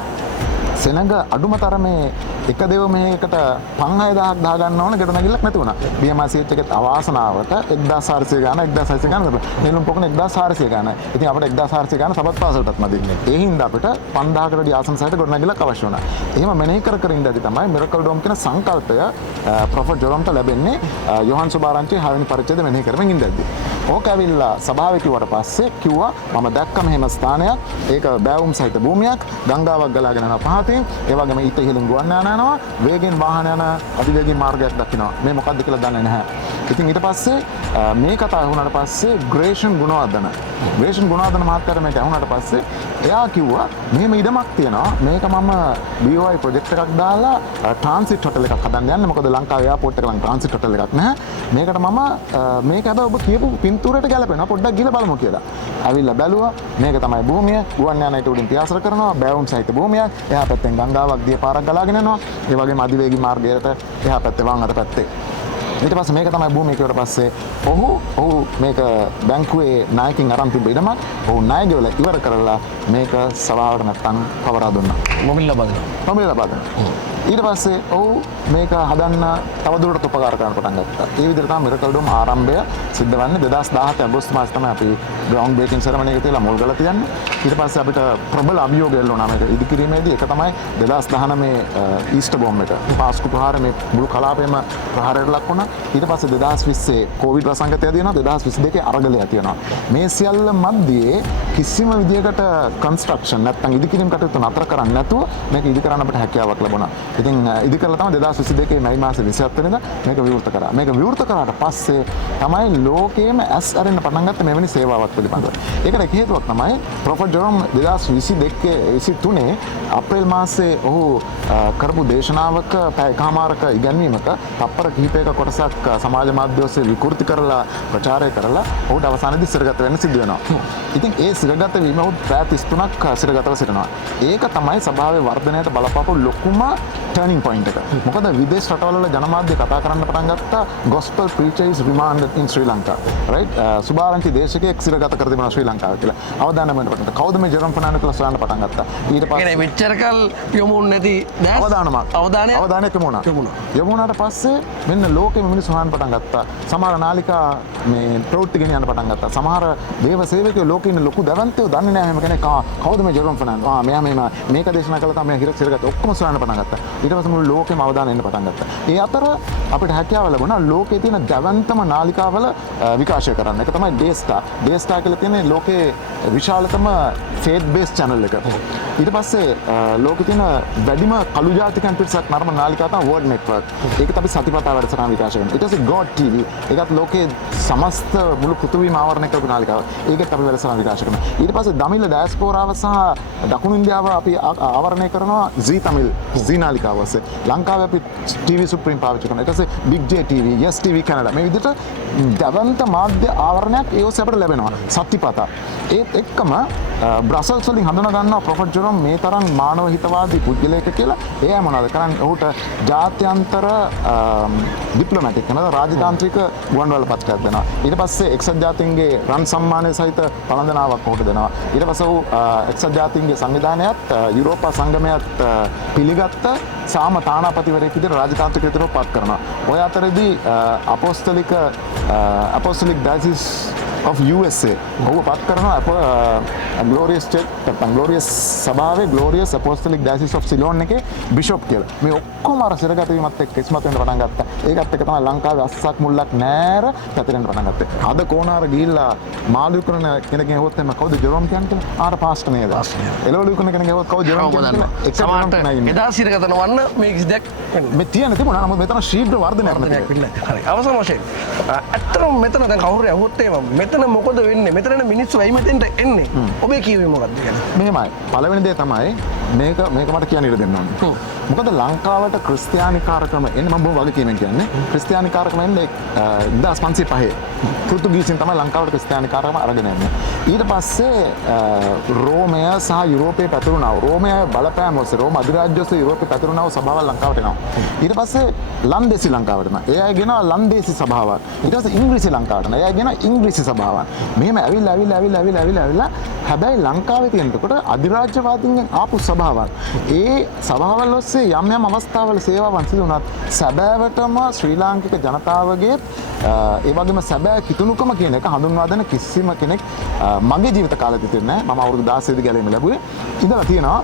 සෙනඟ අඩුම තරමේ එක දේව මෙහෙකට 5000ක් දාගන්න ඕන ගෙඩනගිල්ලක් නැති වුණා. BMI එකේ අවාසනාවට 1400 ගාන 1600 ගාන නෙළුම් පොකුණ 1400 ගාන. ඉතින් අපිට 1400 ගාන සබත් පාසලටත් මදි. ඒ හින්දා අපිට 5000කට වඩා ආසන සහිත ගෙඩනගිල්ලක් අවශ්‍ය වුණා. එහෙම මෙනෙහි කර ඉඳදී තමයි මිරකල් ඩෝම් කියන සංකල්පය ප්‍රොෆෙසර් ජෙරොම්ට ලැබෙන්නේ යොහන් සුබාරංචි 6 වෙනි පරිච්ඡේදය මෙනෙහි කරමින් ඉඳදී. ඕක ඇවිල්ලා සභාවේ කිව්වට පස්සේ කිව්වා මම දැක්ක මෙහෙම ස්ථානයක්. ඒක බෑවුම් සහිත භූමියක්. ගංගාවක් ගලාගෙන යන පහතින් ඒ වගේම ඊට ඉහළින් ගුවන් යාන යනවා. වේගෙන් වාහන යන අධිවේගී මාර්ගයක් දක්ිනවා. මේ මොකක්ද කියලා දන්නේ නැහැ. ඉතින් ඊට පස්සේ මේ කතාව වුණාට පස්සේ ග්‍රේෂන් ගුණවර්ධන මහත්තයාට මේක ඇහුණාට පස්සේ එයා කිව්වා මෙහෙම ඉඩමක් තියෙනවා. මේක මම BOI ප්‍රොජෙක්ට් එකක් දාලා ට්‍රාන්සිට් හොටල් එකක් හදන්න යන්නේ. මොකද ලංකාවේ එයාපෝට් එක ළඟ ට්‍රාන්සිට් හොටල් එකක් නැහැ. මේකට මම මේක හැබැයි ඔබ කියපු පින්තූරයට ගැලපෙනවා. පොඩ්ඩක් ගිහලා බලමු කියලා. ඇවිල්ලා බැලුවා. මේක තමයි භූමිය. ගුවන් යාන ඊට උඩින් පියාසර කරනවා. බෑවුම් සහිත භූමියක්. එහා පැත්තෙන් ගංගාවක් දිය පාරක් ගලාගෙන යනවා. ඒ වගේම අධිවේගී මාර්ගයට එහා පැත්තේ වම් අත පැත්තේ. ඊට පස්සේ මේක තමයි භූමිය කියවට පස්සේ ඔහු මේක බැංකුවේ නායකින් අරන් තිබ්බ ඉඩමක්. ඔහු ණය ගෙවලා ඉවර කරලා මේක සභාවට නැත්තම් පවරා දුන්නා. මොමින් ලබා දුන්නා. ඊට පස්සේ ඔහු මේක හදන්න තවදුරටත් උපකාර කරන්න පටන් ගත්තා. ඒ විදිහට තමයි මිරකල් ඩෝම් ආරම්භය සිද්ධ වෙන්නේ. 2017 අගෝස්තු මාසයේ තමයි අපි ග්‍රවුන්ඩ් බ්‍රේකින් සෙරමනි එක තියලා මුල් ගල තියන්නේ. ඊට පස්සේ අපිට ප්‍රබල අභියෝග එල්ලුණා මේක ඉදිකිරීමේදී. ඒක තමයි 2019 ඊස්ටර් බෝම්බ් එක. පාස්කු ප්‍රහාරය මේ මුළු කලාපයම ප්‍රහාරයට ලක් වුණා. ඊට පස්සේ 2020 කොවිඩ් වසංගතය තියෙනවා. 2022 අරගලය තියෙනවා. මේ සියල්ල මැද්දේ කිසිම විදියකට කන්ස්ට්‍රක්ෂන් නැත්නම් ඉදිකිරීම කටයුතු නතර කරන්නේ නැතුව මේක ඉදි කරන්න අපිට හැකියාවක් ලැබුණා. ඉතින් ඉදි කරලා තමයි 2022 මැයි මාසේ 27 වෙනිදා මේක විවෘත කරා. මේක විවෘත කරාට පස්සේ තමයි ලෝකයේම ඇස් අරින්න පටන් ගත්ත මෙවැනි සේවාවක් පිළිබඳව. ඒකට හේතුවක් තමයි ප්‍රොෆෙසර් ජෙරොම් 2022 අප්‍රේල් මාසේ ඔහු කරපු දේශනාවක පැය කමාරක ඉගැන්වීමක තප්පර කිහිපයක කොටසක් සමාජ මාධ්‍ය ඔස්සේ විකෘති කරලා ප්‍රචාරය කරලා ඔහුට අවසානයේදී සිරගත වෙන්න සිදු වෙනවා. ඉතින් ඒ සිරගත වීම ඔහු පැය 33ක් සිරගතව සිටිනවා. ඒක තමයි සභාවේ වර්ධනයට බලපාපු ලොකුම ටර්නින් පොයින්ට් එක. මොකද විදේශ රටවල ජනමාධ්‍ය කතා කරන්න පටන් ගත්තා gospel preacher is remanded in Sri Lanka. right? සුභාරංචි දේශකයෙක් සිරගත කර තිබෙනවා ශ්‍රී ලංකාව කියලා. අවදානම වෙනකොට කවුද මේ ජෙරොම් ෆර්නෑන්ඩෝ කියලා සොයන්න පටන් ගත්තා. ඊට පස්සේ මෙච්චරකල් යොමුුන් නැති අවධානයක් යමුණාට පස්සේ මෙන්න ලෝකෙම මිනිස්සු හොයන්න පටන් ගත්තා. සමහර නාලිකා මේ ප්‍රවෘත්ති ගෙනියන්න පටන් ගත්තා. සමහර දේව සේවකයෝ ලෝකේ ඉන්න ලොකු දැවැන්තයෝ දන්නේ නැහැ හැම කෙනෙක් කවුද මේ ජෙරොම් ෆර්නෑන්ඩෝ. මෙයා මේක දේශනා කළා තමයි හිර සිරගත ඔක්කොම සොයන්න පටන් ගත්තා. ඊට පස්සේ මුළු ලෝකෙම අවධානය එන්න පටන් ගත්තා. ඒ අතර අපිට හැකියාව ලැබුණා ලෝකයේ තියෙන දැවැන්තම නාලිකාවල විකාශය කරන්න. ඒක තමයි Daystar. Daystar කියලා කියන්නේ ලෝකයේ විශාලතම faith based channel එක. ඊට පස්සේ ලෝකේ තියෙන වැඩිම කළු ජාතිකයන් පිරිසක් නරඹන නාලිකාව තමයි World Network. ඒකත් අපි සතිපතා වැඩසටහන විකාශය කරනවා. ඊට පස්සේ God TV. ඒකත් ලෝකයේ සමස්ත මුළු පෘථිවියම ආවරණය කරපු නාලිකාව. ඒකත් අපි වැඩසටහන විකාශය කරනවා. ඊට පස්සේ දමිළ ඩයස්පෝරාව සහ දකුණු ඉන්දියාව අපි ආවරණය කරනවා Zee Tamil Zee නාලිකාව ඔස්සේ. ලංකාවේ අපි TV Supreme පාවිච්චි කරනවා. ඊට පස්සේ Big J TV, Yes TV Canada. මේ විදිහට දවන්ත මාධ්‍ය ආවරණයක් ඒ ඔස්සේ අපිට ලැබෙනවා. සතිපතා. ඒත් එක්කම බ්‍රසල්ස් වලින් හඳුනා ගන්නවා ප්‍රොෆෙසර් ජෙරොම් මේ තරම් මානව හිතවාදී පුද්ගලයෙක් කියලා. එයා මොනවද කරන්නේ? ඔහුට ජාත්‍යන්තර ඩිප්ලොමැටික් නේද රාජතාන්ත්‍රික ගුවන්වල පත්කයක් දෙනවා. ඊට පස්සේ එක්සත් ජාතීන්ගේ රන් සම්මානය සහිත පළඳනාවක් ඔහුට දෙනවා. ඊට පස්සේ ඔහු එක්සත් ජාතීන්ගේ සංවිධානයත් යුරෝපා සංගමයත් පිළිගත්ත සාම තානාපතිවරයෙක් විදිහට රාජතාන්ත්‍රික විදිහට පත් කරනවා. ඔය අතරදී අපොස්තලික් ඩයසිස් of USA. ඔහු පත් කරනවා Glorious Church නැත්නම් Glorious සභාවේ Glorious Apostolic Diocese of Ceylon එකේ බිෂොප් කියලා. මේ ඔක්කොම අර සිරගත වීමත් එක්ක ඉස්මතු වෙන්න පටන් ගත්තා. ඒකත් එක්ක තමයි ලංකාවේ අස්සක් මුල්ලක් නෑර පැතිරෙන්න පටන් ගත්තේ. අද කෝණාර ගිහිල්ලා මාළු කරන කෙනෙක්ගෙන් හෙවොත් එන්න කවුද ජෙරෝම් කියන්නේ? ආර පාස්ටර් නේද? එළවලු කරන කෙනෙක් හෙවොත් කවුද ජෙරෝම් කියන්නේ? එක සමහරට එදා සිරගත නොවන්න මේ කිසිදයක් මේ තියන තිබුණා. නමුත් මෙතන ශීඝ්‍ර වර්ධනයක් නැහැ. හරි. අවසන් වශයෙන් ඇත්තටම මෙතන දැන් කවුරු ඇහුවොත් එහෙම මෙතන මොකද වෙන්නේ? මෙතන මිනිස්සු ඇයි මෙතෙන්ට එන්නේ? ඔබේ කියුවේ මොකක්ද කියලා? මෙහෙමයි. පළවෙනි දේ තමයි මේක මට කියන්න ඉඩ දෙන්න ඕනේ. මොකද ලංකාවට ක්‍රිස්තියානි කාර්යක්‍රම එන්නේ මම බොහොම වගකීමෙන් කියන්නේ. ක්‍රිස්තියානි කාර්යක්‍රම එන්නේ 1505 පෘතුගීසින් තමයි ලංකාවට ක්‍රිස්තියානි කාර්යක්‍රම අරගෙන යන්නේ. ඊට පස්සේ රෝමය සහ යුරෝපයේ පැතුරුණා. රෝමය බලපෑම ඔස්සේ රෝම අධිරාජ්‍ය ඔස්සේ යුරෝපයේ පැතුරුණා සභාවල් ලංකාවට එනවා. ඊට පස්සේ ලන්දේසි ලංකාවට එනවා. ඒ අය ගෙනවා ලන්දේසි සභාවක්. ඊට පස්සේ ඉංග්‍රීසි ලංකාවට එනවා. ඒ අය ගෙනවා ඉංග්‍රීසි සභාවක්. මෙහෙම ඇවිල්ලා හැබැයි ලංකාවේ තියෙනකොට අධිරාජ්‍යවාදීන්ගෙන් ආපු සභාවක්. ඒ සභාවල් ඔස්සේ යම් අවස්ථාවල සේවාවන් සිදු වුණත් සැබෑවටම ශ්‍රී ලාංකික ජනතාවගේ ඒ වගේම සැබෑ කිතුණුකම කියන එක හඳුන්වා දෙන කිසිම කෙනෙක් මගේ ජීවිත කාලෙ තිබෙන්නේ නැහැ. මම අවුරුදු 16 දී ගැලීම ලැබුවේ. ඉඳලා තියෙනවා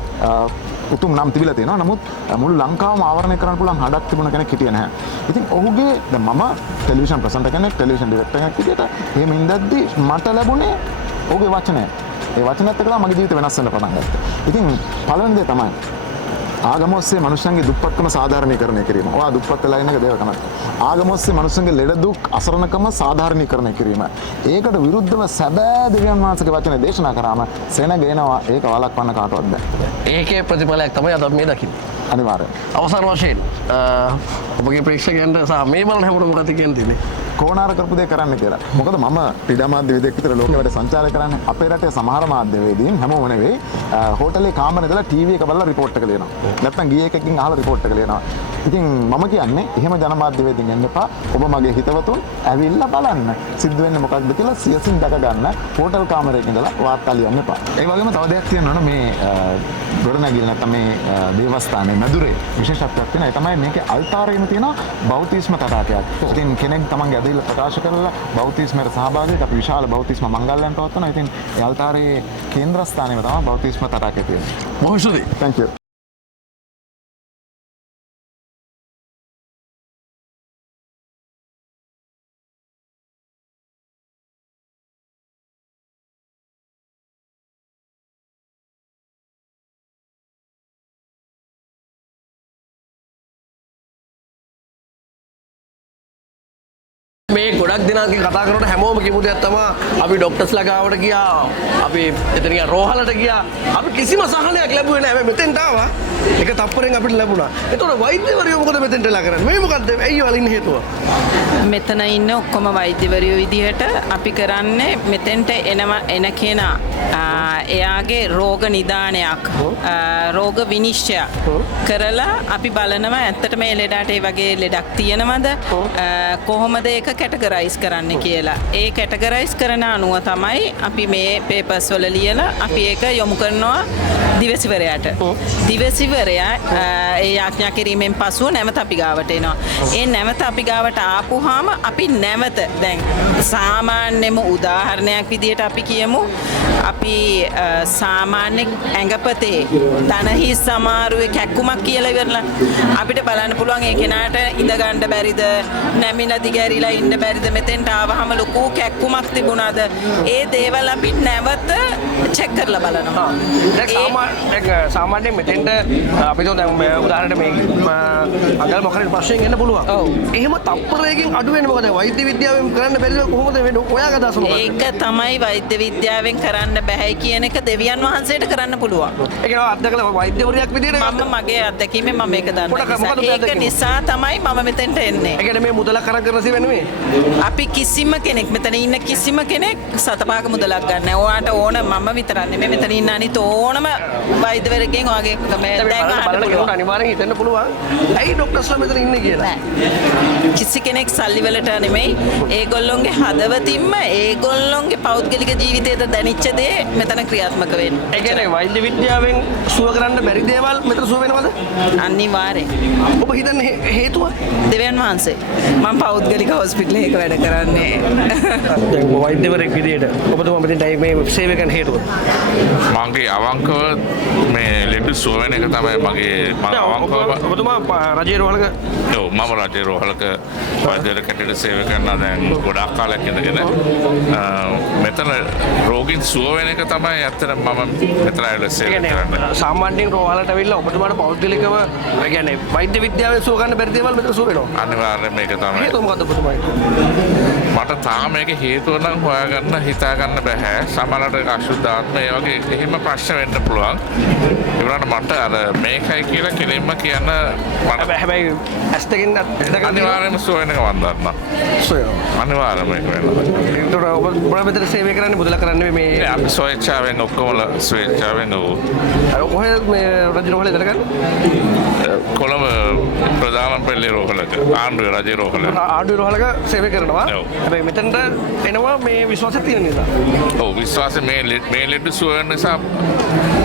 උතුම් නම් තිබිලා තියෙනවා. නමුත් මුළු ලංකාවම ආවරණය කරන්න පුළුවන් හඩක් තිබුණ කෙනෙක් හිටියේ නැහැ. ඉතින් ඔහුගේ දැන් මම ටෙලිවිෂන් ප්‍රසන්ටර් කෙනෙක්, ටෙලිවිෂන් ඩිරෙක්ටර් කෙනෙක් විදිහට එහෙම ඉඳද්දි මට ලැබුණේ ඔහුගේ වචනය. ඒ වචනයත් එක්ක තමයි මගේ ජීවිතය වෙනස් වෙන්න පටන් ගත්තේ. ඉතින් පළවෙනි දේ තමයි ආගම ඔස්සේ මනුෂ්‍යයන්ගේ දුප්පත්කම සාධාරණීකරණය කිරීම. ඔයා දුප්පත් වෙලා ඉන්න එක දේව තමයි. ආගම ඔස්සේ මනුෂ්‍යයන්ගේ ලෙඩ දුක් අසරණකම සාධාරණීකරණය කිරීම. ඒකට විරුද්ධව සැබෑ දෙවියන් වහන්සේගේ වචනේ දේශනා කරාම සෙනග එනවා. ඒක වළක්වන්න කාටවත් බෑ. ඒකේ ප්‍රතිඵලයක් තමයි අද මේ දකින්නේ. අනිවාර්යයෙන්. අවසාන වශයෙන් ඔබගේ ප්‍රේක්ෂකයන්ට සහ මේ බලන හැමෝටම මොකද කියන්න තියෙන්නේ? කෝණාර කරපු දේ කරන්න කියලා. මොකද මම ක්‍රීඩා මාධ්‍යවේදියෙක් විතර ලෝකෙ වැඩ සංචාරය කරන්නේ. අපේ රටේ සමහර මාධ්‍යවේදීන් හැමෝම නෙවෙයි හෝටලේ කාමරේ ඉඳලා ටීවී එක බලලා රිපෝට් එක ලියනවා. නැත්නම් ගියේ එකකින් අහලා රිපෝට් එක ලියනවා. ඉතින් මම කියන්නේ එහෙම ජනමාධ්‍යවේදීන් එන්න එපා. ඔබ මගේ හිතවතුන් ඇවිල්ලා බලන්න. සිද්ධ වෙන්නේ මොකක්ද කියලා සියසින් දැක ගන්න. හෝටල් කාමරයක ඉඳලා වාර්තා ලියන්න එපා. ඒ වගේම තව දෙයක් තියෙනවා මේ ගොඩනැගිල්ල නැත්නම් මේ දේවස්ථානයේ මැදුරේ විශේෂත්වයක් තියෙනවා. ඒ තමයි මේකේ අල්තාරයේම තියෙන බෞතිස්ම තටාකයක්. ඉතින් කෙනෙක් තමන්ගේ ඇදහිල්ල ප්‍රකාශ කරලා බෞතිස්මයට සහභාගී වෙලා අපි විශාල බෞතිස්ම මංගල්‍යයන් පවත්වනවා. ඉතින් ඒ අල්තාරයේ කේන්ද්‍රස්ථානයේම තමයි බෞතිස්ම තටාකය තියෙන්නේ. බොහොම ස්තුතියි. Thank you. මේ ගොඩක් දෙනාගේ කතා කරනකොට හැමෝම කියපු දෙයක් තමයි අපි ડોක්ටර්ස්ලා ගාවට ගියා, අපි එතන ගියා රෝහලට ගියා, අපි කිසිම සහනයක් ලැබුවේ නැහැ. හැබැයි මෙතෙන්ට ආවා, එක තප්පරෙන් අපිට ලැබුණා. ඒතකොට වෛද්‍යවරියෝ මොකද මෙතෙන්ට වෙලා කරන්නේ? මේ මොකද්ද? ඇයි වල ඉන්න හේතුව? මෙතන ඉන්න ඔක්කොම වෛද්‍යවරියෝ විදිහට අපි කරන්නේ මෙතෙන්ට එන කෙනා එයාගේ රෝග නිදානයක්, රෝග විනිශ්චය කරලා අපි බලනවා ඇත්තට මේ ලෙඩට ඒ වගේ ලෙඩක් තියෙනවද, කොහොමද ඒක කැටගරයිස් කරන්න කියලා. ඒ කැටගරයිස් කරන අනුව තමයි අපි මේ පේපර්ස් වල ලියලා අපි ඒක යොමු කරනවා දිවසිවරයාට. දිවසිවරයා ඒ යාඥා කිරීමෙන් පසුව නැවත අපි ගාවට එනවා. ඒ නැවත අපි ගාවට ආපුහාම අපි නැවත දැන් සාමාන්‍යම උදාහරණයක් විදිහට අපි කියමු අපි සාමාන්‍ය ඇඟපතේ තනහි සමාරුවේ කැක්කුමක් කියලා ඉවරලා අපිට බලන්න පුළුවන් ඒ කෙනාට ඉඳ ගන්න බැරිද, නැමිලා දිගැරිලා ඉන්න බැරිද, මෙතෙන්ට ආවහම ලොකු කැක්කුමක් තිබුණාද, ඒ දේවල් අපි නැවත චෙක් කරලා බලනවා. දැන් සාමාන්‍යයෙන් මෙතෙන්ට අපි දැන් උදාහරණයක් මේ අඟල් මොකක්ද ප්‍රශ්නයෙන් එන්න පුළුවන්. එහෙම තප්පරයකින් අඩු වෙන්නේ මොකද? වෛද්‍ය විද්‍යාවෙන් කරන්න බැරිද කොහොමද වෙන්නේ? ඔයාගේ අදහස මොකක්ද? ඒක තමයි වෛද්‍ය විද්‍යාවෙන් කරන්න බැහැ කියන එක දෙවියන් වහන්සේට කරන්න පුළුවන්. ඒක නෝ අත්දැකලා වෛද්‍යවරියක් විදිහට මම මගේ අත්දැකීමෙන් මම මේක දන්නවා. ඒක නිසා තමයි මම මෙතෙන්ට එන්නේ. ඒ කියන්නේ මේ මුදලක් කරන් කරලා වෙන්නේ. අපි කිසිම කෙනෙක් මෙතන ඉන්න කිසිම කෙනෙක් සතපාක මුදලක් ගන්න නැහැ. ඔයාට ඕන මම විතරක් නෙමෙයි මෙතන ඉන්න අනිත් ඕනම වෛද්‍යවරයෙක්ගෙන් වගේ මේ දැන් අහන්න බලන කෙනෙකුට අනිවාර්යෙන් හිතෙන්න පුළුවන් ඇයි ડોක්ටර්ස්ලා මෙතන ඉන්නේ කියලා. කිසි කෙනෙක් සල්ලි වලට නෙමෙයි ඒගොල්ලොන්ගේ හදවතින්ම ඒගොල්ලොන්ගේ පෞද්ගලික ජීවිතයට දැනෙච්ච දේ මෙතන ක්‍රියාත්මක වෙන්නේ. ඒ කියන්නේ වෛද්‍ය විද්‍යාවෙන් සුව කරන්න බැරි දේවල් මෙතන සුව වෙනවද? අනිවාර්යෙන්. ඔබ හිතන්නේ හේතුව? දෙවියන් වහන්සේ. මම පෞද්ගලික හොස්පිටල් එකක වැඩ කරන්නේ. දැන් වෛද්‍යවරයෙක් විදියට ඔබතුමා මෙතන මේ සේවය කරන හේතුව? මගේ අවංකව මේ ලෙඩ සුව වෙන එක තමයි මගේ අවංකව. ඔබතුමා රජයේ රෝහලක? ඔව් මම රජයේ රෝහලක වෛද්‍යවරයෙක් හැටියට සේවය කරනවා දැන් ගොඩාක් කාලයක් ඉඳගෙන. මෙතන රෝගීන් සුව වෙන එක තමයි ඇත්තටම මම මෙතන ඇවිල්ලා සේවය කරන්නේ. සාමාන්‍යයෙන් රෝහලට ඇවිල්ලා ඔබතුමාට පෞද්ගලිකව ඒ කියන්නේ වෛද්‍ය විද්‍යාවෙන් සුව ගන්න බැරි දේවල් මෙතන සුව වෙනවා. අනිවාර්යයෙන් මේක තමයි. හේතුව මොකද්ද ඔබතුමා? මට තාම මේක හේතුව නම් හොයාගන්න හිතාගන්න බෑ. සමහරවිට ඒක අශුද්ධාත්ම ඒ වගේ එහෙම ප්‍රශ්න වෙන්න පුළුවන්. ඒ වුණාට මට අර මේකයි කියලා කෙලින්ම කියන්න මට හැබැයි ඇස් දෙකෙන් අනිවාර්යයෙන්ම සුව වෙන එක මම දන්නවා. සුව අනිවාර්යයෙන්ම ඒක වෙනවා. ඒතර ඔබ මෙතන සේවය කරන්නේ මුදල කරන්නේ මේ අපි ස්වේච්ඡාවෙන් ඔක්කොම ස්වේච්ඡාවෙන් අර කොහෙද මේ රජ රෝහලේ දරගන්නේ? කොළඹ ප්‍රධාන පෙළේ රෝහලක ආණ්ඩුවේ රජයේ රෝහලක. ආණ්ඩුවේ රෝහලක සේවය කරනවා. හැබැයි මෙතනට එනවා මේ විශ්වාසය තියෙන නිසා. ඔව් විශ්වාසය මේ ලෙඩ සුව වෙන නිසා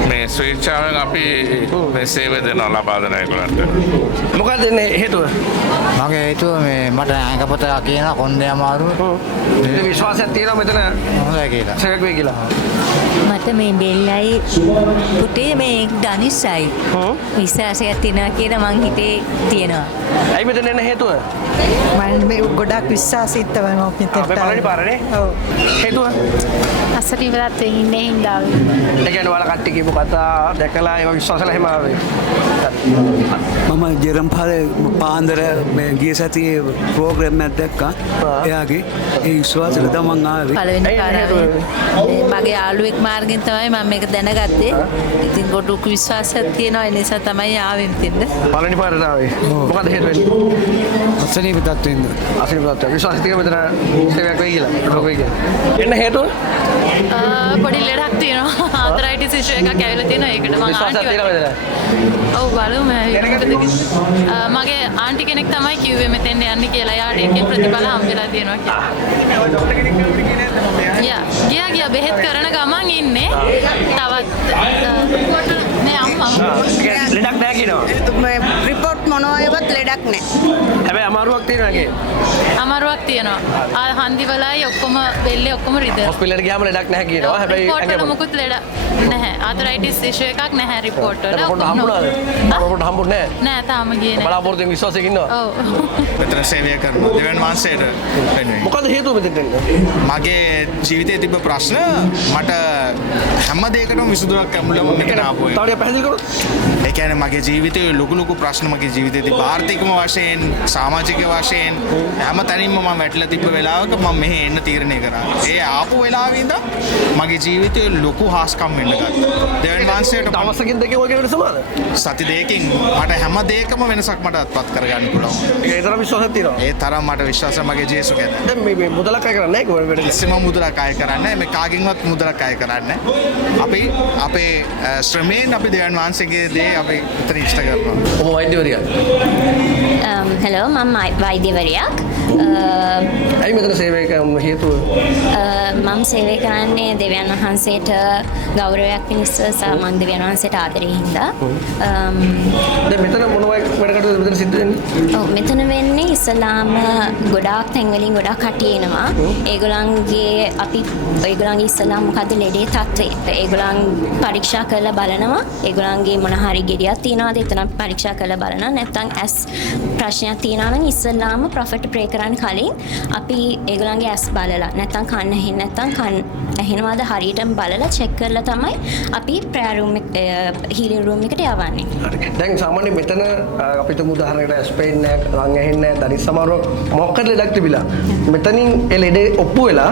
මේ ස්වේච්ඡාවෙන් අපි මේ සේවය දෙනවා ලබා දෙන ඒගොල්ලන්ට. මොකක්ද හේතුව? මගේ හේතුව මේ මට ඇඟපොත කියන කොණ්ඩේ අමාරුව. විශ්වාසයක් තියෙනවා මෙතන හොඳයි කියලා. සේවයක් වෙයි කියලා. මට මේ බෙල්ලයි පුටේ මේ ධනිස්සයි විශ්වාසයක් තියෙනවා කියලා මං හිතේ තියෙනවා. ඇයි මෙතන එන්න හේතුව? මම මේ ගොඩක් විශ්වාසීත් තමයි මම මෙතනට. අපේ පළවෙනි පාරනේ? ඔව්. හේතුව? අසනීපවත් ඉන්නේ හින්දා. ඒ කියන්නේ ඔයාලා කට්ටිය කියපු කතා දැකලා ඒවා විශ්වාසලා එහෙම ආවේ. මම ජෙරම්පාලේ පාන්දර මේ ගිය සතියේ ප්‍රෝග්‍රෑම් එකක් දැක්කා. එයාගේ ඒ විශ්වාසෙට තමයි මං ආවේ. පළවෙනි පාරේ මගේ යාළුවෙක් මාර්ගෙන් තමයි මම මේක දැනගත්තේ. ඉතින් ගොඩක් විශ්වාසයක් තියෙනවා ඒ නිසා තමයි ආවේ මෙතෙන්ද. පළවෙනි පාරට ආවේ. මොකද හේතුව වෙන්නේ? අසනීප තත්ත්වෙින්ද. අසනීප තත්ත්වය. විශ්වාසය තියෙනවා මෙතන සේවයක් වෙයි කියලා. රෝග වෙයි කියලා. එන්න හේතුව? පොඩි ලෙඩක් තියෙනවා. ආතරයිටිස් ඉෂුව එකක් ඇවිල්ලා තියෙනවා. ඒකට මම විශ්වාසයක් තියෙනවා මෙතන. ඔව් බලමු මගේ ආන්ටි කෙනෙක් තමයි කිව්වේ මෙතෙන් යන්න කියලා. යාට ඒකේ ප්‍රතිඵල හම්බෙලා තියෙනවා කියලා. ගියා බෙහෙත් කරන ගමන් ඉන්නේ. තවත් මේ අම්මා ලෙඩක් නැහැ කියනවා. මේ රිපෝට් මොනවාවත් ලෙඩක් නැහැ. හැබැයි අමාරුවක් තියෙනවා ඒකේ. අමාරුවක් තියෙනවා. හන්දිවලයි ඔක්කොම බෙල්ලේ ඔක්කොම රිදෙනවා. හොස්පිටල් එකට ගියාම ලෙඩක් නැහැ කියනවා. හැබැයි රිපෝට් වල මොකුත් ලෙඩ නැහැ. ආතරයිටිස් ඉෂුව එකක් නැහැ රිපෝට් වල. රිපෝට් හම්බුණාද? රිපෝට් හම්බුනේ නැහැ. නෑ තාම ගියේ නෑ. බලාපොරොත්තුෙන් විශ්වාසයෙන් ඉන්නවා. ඔව්. මෙතන සේවය කරනවා. දෙවියන් වහන්සේට වෙනුවෙන්. මොකද හේතුව මෙතෙන්ට එන්න? මගේ ජීවිතයේ තිබ්බ ප්‍රශ්න මට හැම දෙයකටම විසඳුමක් ලැබුණා මම මෙතන ආපු එක. තවද පැහැදිලි කරොත්? ඒ කියන්නේ මගේ ජීවිතයේ ලොකු ප්‍රශ්න මගේ ජීවිතයේ තිබ්බ ආර්ථිකම වශයෙන්, සමාජික වශයෙන් හැම තැනින්ම මම වැටලා තිබ්බ වෙලාවක මම මෙහෙ එන්න තීරණය කරා. ඒ ආපු වෙලාවේ ඉඳන් මගේ ජීවිතේ ලොකු හාස්කම් වෙන්න ගත්තා. දෙවියන් වහන්සේට දවසකින් දෙකකින් වගේ වෙනසමද? සති දෙකකින් මට හැම දෙයකම වෙනසක් මට අත්පත් කරගන්න පුළුවන්. ඒ තරම් විශ්වාසයක් තියෙනවා. ඒ තරම් මට විශ්වාසයි මගේ ජේසු ගැන. දැන් මේ මුදලක් අය කරන්නේ නැහැ කොහෙද? කිසිම මුදලක් අය කරන්නේ නැහැ. මේ කාගෙන්වත් මුදලක් අය කරන්නේ නැහැ. අපේ ශ්‍රමයෙන් අපි දෙවියන් වහන්සේගේ දේ අපි උත්තර ඉෂ්ට කරනවා. ඔබ වෛද්‍යවරියක්. හෙලෝ මම වෛද්‍යවරියක්. ඇයි මෙතන සේවය කරන හේතුව? මම සේවය කරන්නේ දෙවියන් වහන්සේට ගෞරවයක් පිණිස සහ මං දෙවියන් වහන්සේට ආදරේ හින්දා. දැන් මෙතන මොනවා වැඩ කටයුතු මෙතන සිද්ධ වෙන්නේ? ඔව් මෙතන වෙන්නේ ඉස්ලාම ගොඩාක් තැන්වලින් ගොඩාක් කට්ටිය එනවා. ඒගොල්ලන්ගේ ඉස්ලාම මොකද්ද ලෙඩේ තත්ත්වය. ඒගොල්ලන් පරීක්ෂා කරලා බලනවා. ඒගොල්ලන්ගේ මොන හරි ගෙඩියක් තියනවාද එතන පරීක්ෂා කරලා බලනවා. නැත්නම් ඇස් ප්‍රශ්නයක් තියනවා නම් ඉස්ලාම ප්‍රොෆෙට් ප්‍රේ කරන්න කලින් අපි ඒගොල්ලන්ගේ ඇස් බලලා නැත්නම් කන් ඇහෙන්නේ නැත්නම් කන් ඇහෙනවාද හරියටම බලලා චෙක් කරලා තමයි අපි ප්‍රේයර් රූම් හීලින් රූම් එකට යවන්නේ. දැන් සාමාන්‍යයෙන් මෙතන අපිට උදාහරණයකට ඇස් පේන්නේ නැහැ, කන් ඇහෙන්නේ නැහැ, දනිස් සමහරව මොකක්ද ලෙඩක් තිබිලා. මෙතනින් ඒ ලෙඩේ ඔප්පු වෙලා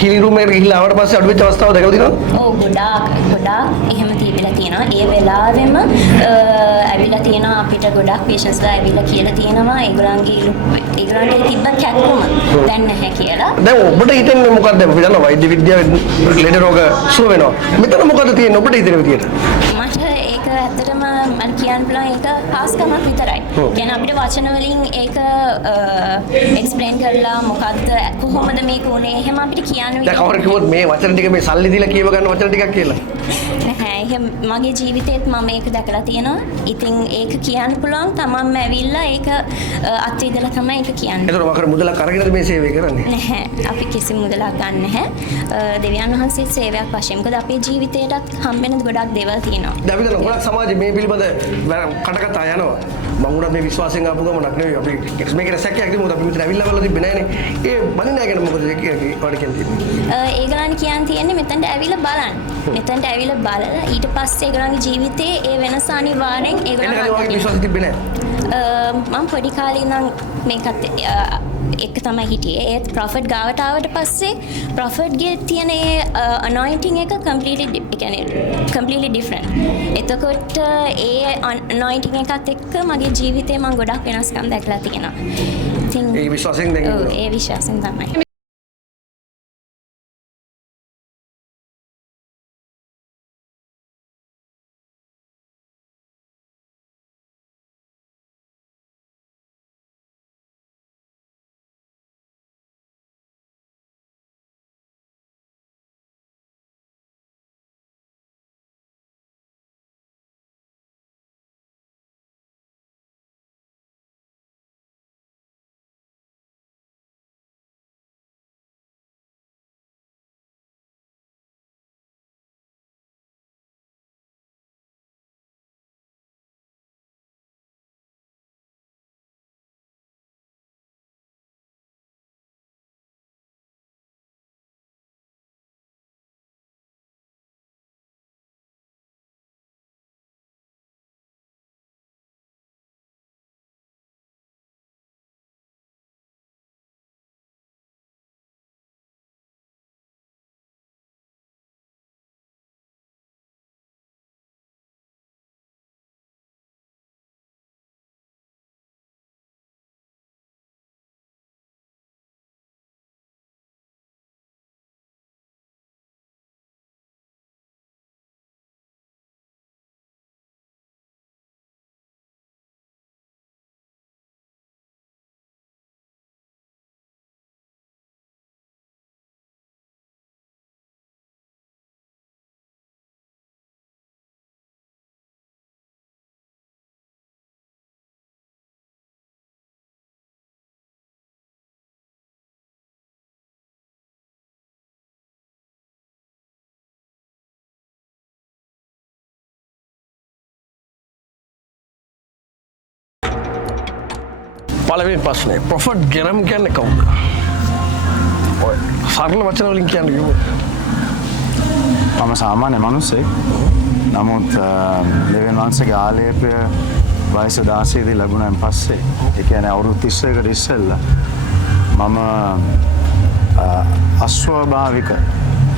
හීලින් රූම් එකට ගිහිල්ලා ආවට පස්සේ අඩු වෙච්ච අවස්ථාව දැකලා තියෙනවද? ඔව් ගොඩාක් එහෙම තිබෙනවා. ඇවිල්ලා තියෙනවා. ඒ වෙලාවෙම ඇවිල්ලා තියෙනවා අපිට ගොඩක් පේෂන්ස්ලා ඇවිල්ලා කියලා තියෙනවා ඒගොල්ලන්ගේ තිබ්බ කැක්කුම දැන් නැහැ කියලා. දැන් ඔබට හිතෙන්නේ මොකක්ද? අපි දන්නවා වෛද්‍ය විද්‍යාවෙන් ලෙඩ රෝග සුව වෙනවා. මෙතන මොකද තියෙන්නේ ඔබට හිතෙන විදියට? මට ඒක ඇත්තටම මම කියන්න පුළුවන් ඒක පාස්කමක් විතරයි. කියන්නේ අපිට වචන වලින් ඒක එක්ස්ප්ලেইন කරලා මොකද්ද කොහොමද මේක උනේ එහෙම අපිට කියන්න දැන් කවුරු කිව්වොත් මේ වචන ටික මේ සල්ලි දීලා කියව ගන්න වචන ටිකක් කියලා. නැහැ එහෙම මගේ ජීවිතේත් මම ඒක දැකලා තියෙනවා. ඉතින් ඒක කියන්න පුළුවන් තමන්ම ඇවිල්ලා ඒක අත්විඳලා තමයි ඒක කියන්නේ. ඒතර මොකද මුදලක් අරගෙනද මේ සේවය කරන්නේ? නැහැ. අපි කිසි මුදලක් ගන්න නැහැ. දෙවියන් වහන්සේ සේවයක් වශයෙන්. මොකද අපේ ජීවිතේටත් හම්බෙන ගොඩක් දේවල් තියෙනවා. දැන් අපි දන්නවා ගොඩක් සමාජයේ මේ පිළිබඳ කටකතා යනවා. මම උනත් මේ විශ්වාසයෙන් ආපු ගමනක් නෙවෙයි. අපි මේකේ සැකයක් තිබුණා. අපි මෙතන ඇවිල්ලා බලලා තිබ්බේ නැහනේ. ඒ බලින් නැහැ ගැන මොකද ඔයාලට කියන්නේ? ඒගොල්ලන් කියන් තියෙන්නේ මෙතනට ඇවිල්ලා බලන්න. මෙතනට ඇවිල්ලා බලලා ඊට පස්සේ ඒගොල්ලන්ගේ ජීවිතේ ඒ වෙනස අනිවාර්යෙන් ඒගොල්ලන් විශ්වාස තිබ්බේ නැහැ. මම පොඩි කාලේ ඉඳන් මේකත් එක තමයි හිටියේ. ඒත් ප්‍රොෆට් ගාවට ආවට පස්සේ ප්‍රොෆට්ගේ තියෙන anointing එක completely different. එතකොට ඒ anointing එකත් එක්ක මගේ ජීවිතේ මම ගොඩක් වෙනස්කම් දැකලා තියෙනවා. ඉතින් ඒ විශ්වාසයෙන් දැන් ඒ විශ්වාසයෙන් තමයි. පළවෙනි ප්‍රශ්නේ ප්‍රොෆට් ජෙරම් කියන්නේ කවුද? ඔය සරල වචන වලින් කියන්නේ කිව්වොත් මම සාමාන්‍ය මිනිස්සෙක්. නමුත් දෙවියන් වහන්සේගේ ආලේපය වයස 16 දී ලැබුණාන් පස්සේ ඒ කියන්නේ අවුරුදු 31කට ඉස්සෙල්ලා මම අස්වාභාවික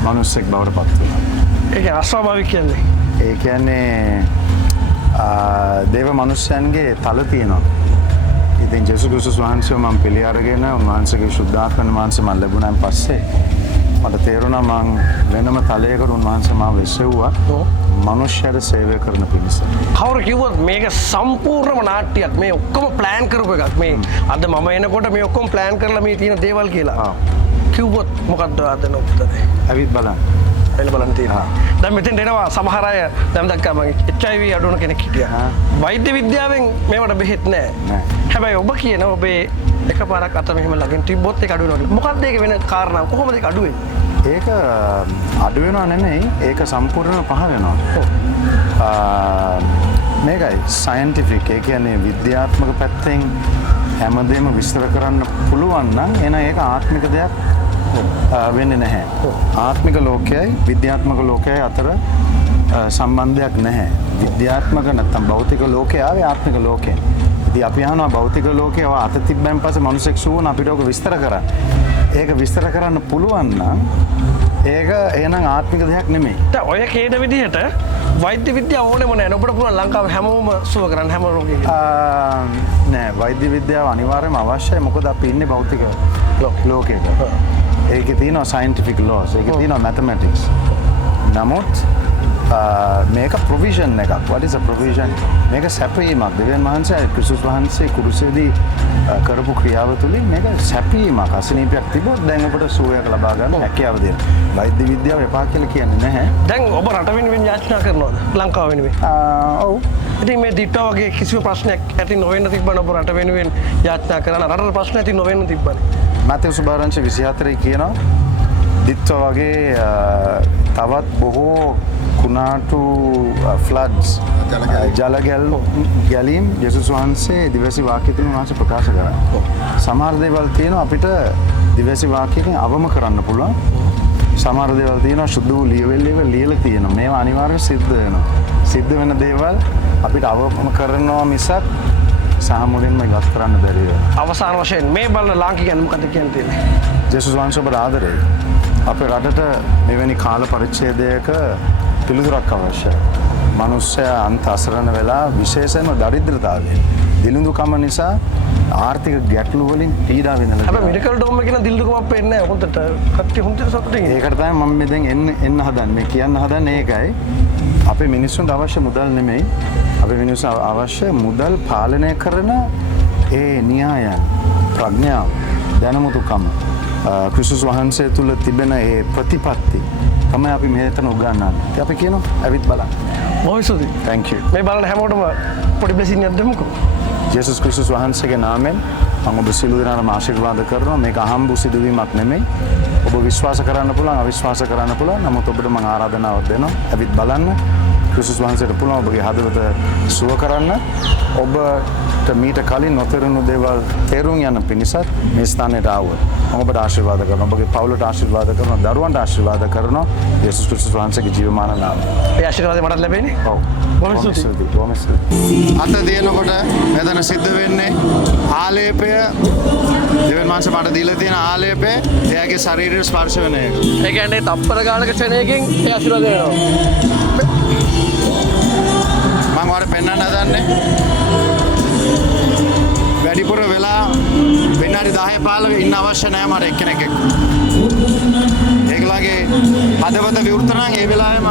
මිනිස්සෙක් බවට පත් වුණා. ඒක අස්වාභාවික කියන්නේ? ඒ කියන්නේ දේව මනුෂ්‍යයන්ගේ තල තියෙනවා. ඉතින් ජේසුස් ක්‍රිස්තුස් වහන්සේ මම පිළි අරගෙන උන්වහන්සේගේ ශුද්ධාත්ම වහන්සේ මම ලැබුණාන් පස්සේ මට තේරුණා මම වෙනම තලයකට උන්වහන්සේ මාව එසෙව්වා මනුෂ්‍යයර සේවය කරන පිණිස. කවුරු කිව්වොත් මේක සම්පූර්ණම නාට්‍යයක් මේ ඔක්කොම ප්ලෑන් කරපු එකක් මේ අද මම එනකොට මේ ඔක්කොම ප්ලෑන් කරලා මේ තියෙන දේවල් කියලා. කිව්වොත් මොකක්ද අද නොපුතේ? ඇවිත් බලන්න. එළ බලන්න තියෙනවා. දැන් මෙතෙන් එනවා සමහර අය දැන් දැක්කා මම HIV අඩුවන කෙනෙක් හිටියා. වෛද්‍ය විද්‍යාවෙන් මේවට බෙහෙත් නැහැ. හැබැයි ඔබ කියන ඔබේ එකපාරක් අත මෙහෙම ළඟින් තිබ්බොත් ඒක අඩු වෙනවා. මොකක්ද ඒක වෙන කාරණාව? කොහොමද ඒක අඩු වෙන්නේ? ඒක අඩු වෙනව නෙමෙයි ඒක සම්පූර්ණයෙන්ම පහ වෙනවා. මේකයි සයන්ටිෆික් ඒ කියන්නේ විද්‍යාත්මක පැත්තෙන් හැමදේම විස්තර කරන්න පුළුවන් නම් එන ඒක ආත්මික දෙයක් වෙන්නේ නැහැ. ආත්මික ලෝකයයි විද්‍යාත්මක ලෝකයයි අතර සම්බන්ධයක් නැහැ. විද්‍යාත්මක නැත්නම් භෞතික ලෝකය ආවේ ආත්මික ලෝකයෙන්. ඉතින් අපි අහනවා භෞතික ලෝකේ අත තිබ්බන් පස්සේ මිනිසෙක් සුවන අපිට ඔක විස්තර කරන්න. ඒක විස්තර කරන්න පුළුවන් නම් ඒක එහෙනම් ආත්මික දෙයක් නෙමෙයි. දැන් ඔය කේන විදිහට වෛද්‍ය විද්‍යාව ඕනෙම නැහැ. ඔබට පුළුවන් ලංකාවේ හැමෝම සුව කරන්න හැම රෝගියෙක්. නෑ වෛද්‍ය විද්‍යාව අනිවාර්යයෙන්ම අවශ්‍යයි. මොකද අපි ඉන්නේ භෞතික ලෝකයක. ඒකේ තියෙනවා scientific laws. ඒකේ තියෙනවා mathematics. නමුත් මේක ප්‍රොවිෂන් එකක්. what is a provision? මේක සැපයීමක්. දෙවියන් වහන්සේ ක්‍රිස්තුස් වහන්සේ කුරුසේදී කරපු ක්‍රියාව තුළින් මේක සැපයීමක්. අසනීපයක් තිබොත් දැන් ඔබට සුවයක් ලබා ගන්න හැකියාව දෙනවා. වෛද්‍ය විද්‍යාව එපා කියලා කියන්නේ නැහැ. දැන් ඔබ රට වෙනුවෙන් යාචනා කරනවද ලංකාව වෙනුවෙන්? ඔව්. ඉතින් මේ දිට්ටෝ වගේ කිසිම ප්‍රශ්නයක් ඇති නොවෙන්න තිබ්බන ඔබ රට වෙනුවෙන් යාචනා කරලා රටට ප්‍රශ්න ඇති නොවෙන්න තිබ්බනේ. මැතිව් සුභාරංචි 24 කියනවා දිට්ටෝ වගේ තවත් බොහෝ කුණාටු ෆ්ලඩ්ස් ජල ගැලීම් යේසුස් වහන්සේ දිවැසි වාක්‍යයෙන් වහන්සේ ප්‍රකාශ කරා. සමහර දේවල් තියෙනවා අපිට දිවැසි වාක්‍යයෙන් අවම කරන්න පුළුවන්. සමහර දේවල් තියෙනවා සුදු ලියවිල්ල ලියලා තියෙනවා. මේවා අනිවාර්යයෙන් සිද්ධ වෙනවා. සිද්ධ වෙන දේවල් අපිට අවම කරනවා මිසක් සහ මුලින්ම ඉවත් කරන්න බැරි වෙනවා. අවසාන වශයෙන් මේ බලන ලාංකිකයන් මොකද කියන්නේ? යේසුස් වහන්සේ ඔබට ආදරේ. අපේ රටට මෙවැනි කාල පරිච්ඡේදයක පිළිතුරක් අවශ්‍යයි. මිනිස්සයා අන්ත අසරණ වෙලා විශේෂයෙන්ම දරිද්‍රතාවයෙන් දිලිඳුකම නිසා ආර්ථික ගැටලු වලින් පීඩා විඳලා. හැබැයි මෙඩිකල් ඩෝම් එකේ නම් දිලිඳුකමක් පේන්නේ නැහැ. හොඳට කට්ටිය හොඳට සතුටින් ඉන්නේ. ඒකට තමයි මම මේ දැන් එන්න හදන්නේ. මේ කියන්න හදන්නේ ඒකයි. අපේ මිනිස්සුන්ට අවශ්‍ය මුදල් නෙමෙයි. අපේ මිනිස්සු අවශ්‍ය මුදල් පාලනය කරන ඒ න්‍යායයන්, ප්‍රඥාව, දැනුමුතුකම ක්‍රිස්තුස් වහන්සේ තුල තිබෙන ඒ ප්‍රතිපත්ති තමයි අපි මෙතන උගන්වන්නේ. ඉතින් අපි කියනවා ඇවිත් බලන්න. බොහොම ස්තුතියි. Thank you. මේ බලන හැමෝටම පොඩි බ්ලෙසින් එකක් දෙමුකෝ. යේසුස් ක්‍රිස්තුස් වහන්සේගේ නාමයෙන් මම ඔබ සියලු දෙනාටම ආශිර්වාද කරනවා. මේක අහම්බු සිදුවීමක් නෙමෙයි. ඔබ විශ්වාස කරන්න පුළුවන්, අවිශ්වාස කරන්න පුළුවන්. නමුත් ඔබට මම ආරාධනාවක් දෙනවා. ඇවිත් බලන්න. ක්‍රිස්තුස් වහන්සේට පුළුවන් ඔබගේ හදවත සුව කරන්න. ඔබට මීට කලින් නොතේරුණු දේවල් තේරුම් යන පිණිසත් මේ ස්ථානයට ආවොත් මම ඔබට ආශිර්වාද කරනවා. ඔබගේ පවුලට ආශිර්වාද කරනවා. දරුවන්ට ආශිර්වාද කරනවා. යේසුස් ක්‍රිස්තුස් වහන්සේගේ ජීවමාන නාමයෙන්. ඒ ආශිර්වාදය මට ලැබෙන්නේ? ඔව්. බොහොම ස්තුතියි. බොහොම ස්තුතියි. අත දිනනකොට මෙතන සිද්ධ වෙන්නේ ආලේපය දෙවියන් වහන්සේ මට දීලා තියෙන ආලේපය එයාගේ ශරීරයට ස්පර්ශ වෙන එක. ඒ කියන්නේ තප්පර ගානක ක්ෂණයකින් ඒ ආශිර්වාද වෙනවා. මම ඔයාලට පෙන්වන්න හදන්නේ වැඩිපුර වෙලා විනාඩි 10-15 ඉන්න අවශ්‍ය නැහැ මට එක්කෙනෙක් එක්ක. ඒගොල්ලන්ගේ හදවත විවෘත නම් ඒ වෙලාවෙම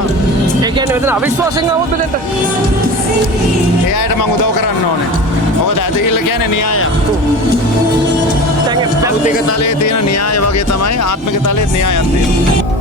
ඒ කියන්නේ මෙතන අවිශ්වාසයෙන් આવොත් දෙන්න. ඒ අයට මම උදව් කරන්න ඕනේ. මොකද ඇදහිල්ල කියන්නේ න්‍යායයක්. භෞතික තලයේ තියෙන න්‍යාය වගේ තමයි ආත්මික තලයේ න්‍යායයක් තියෙනවා.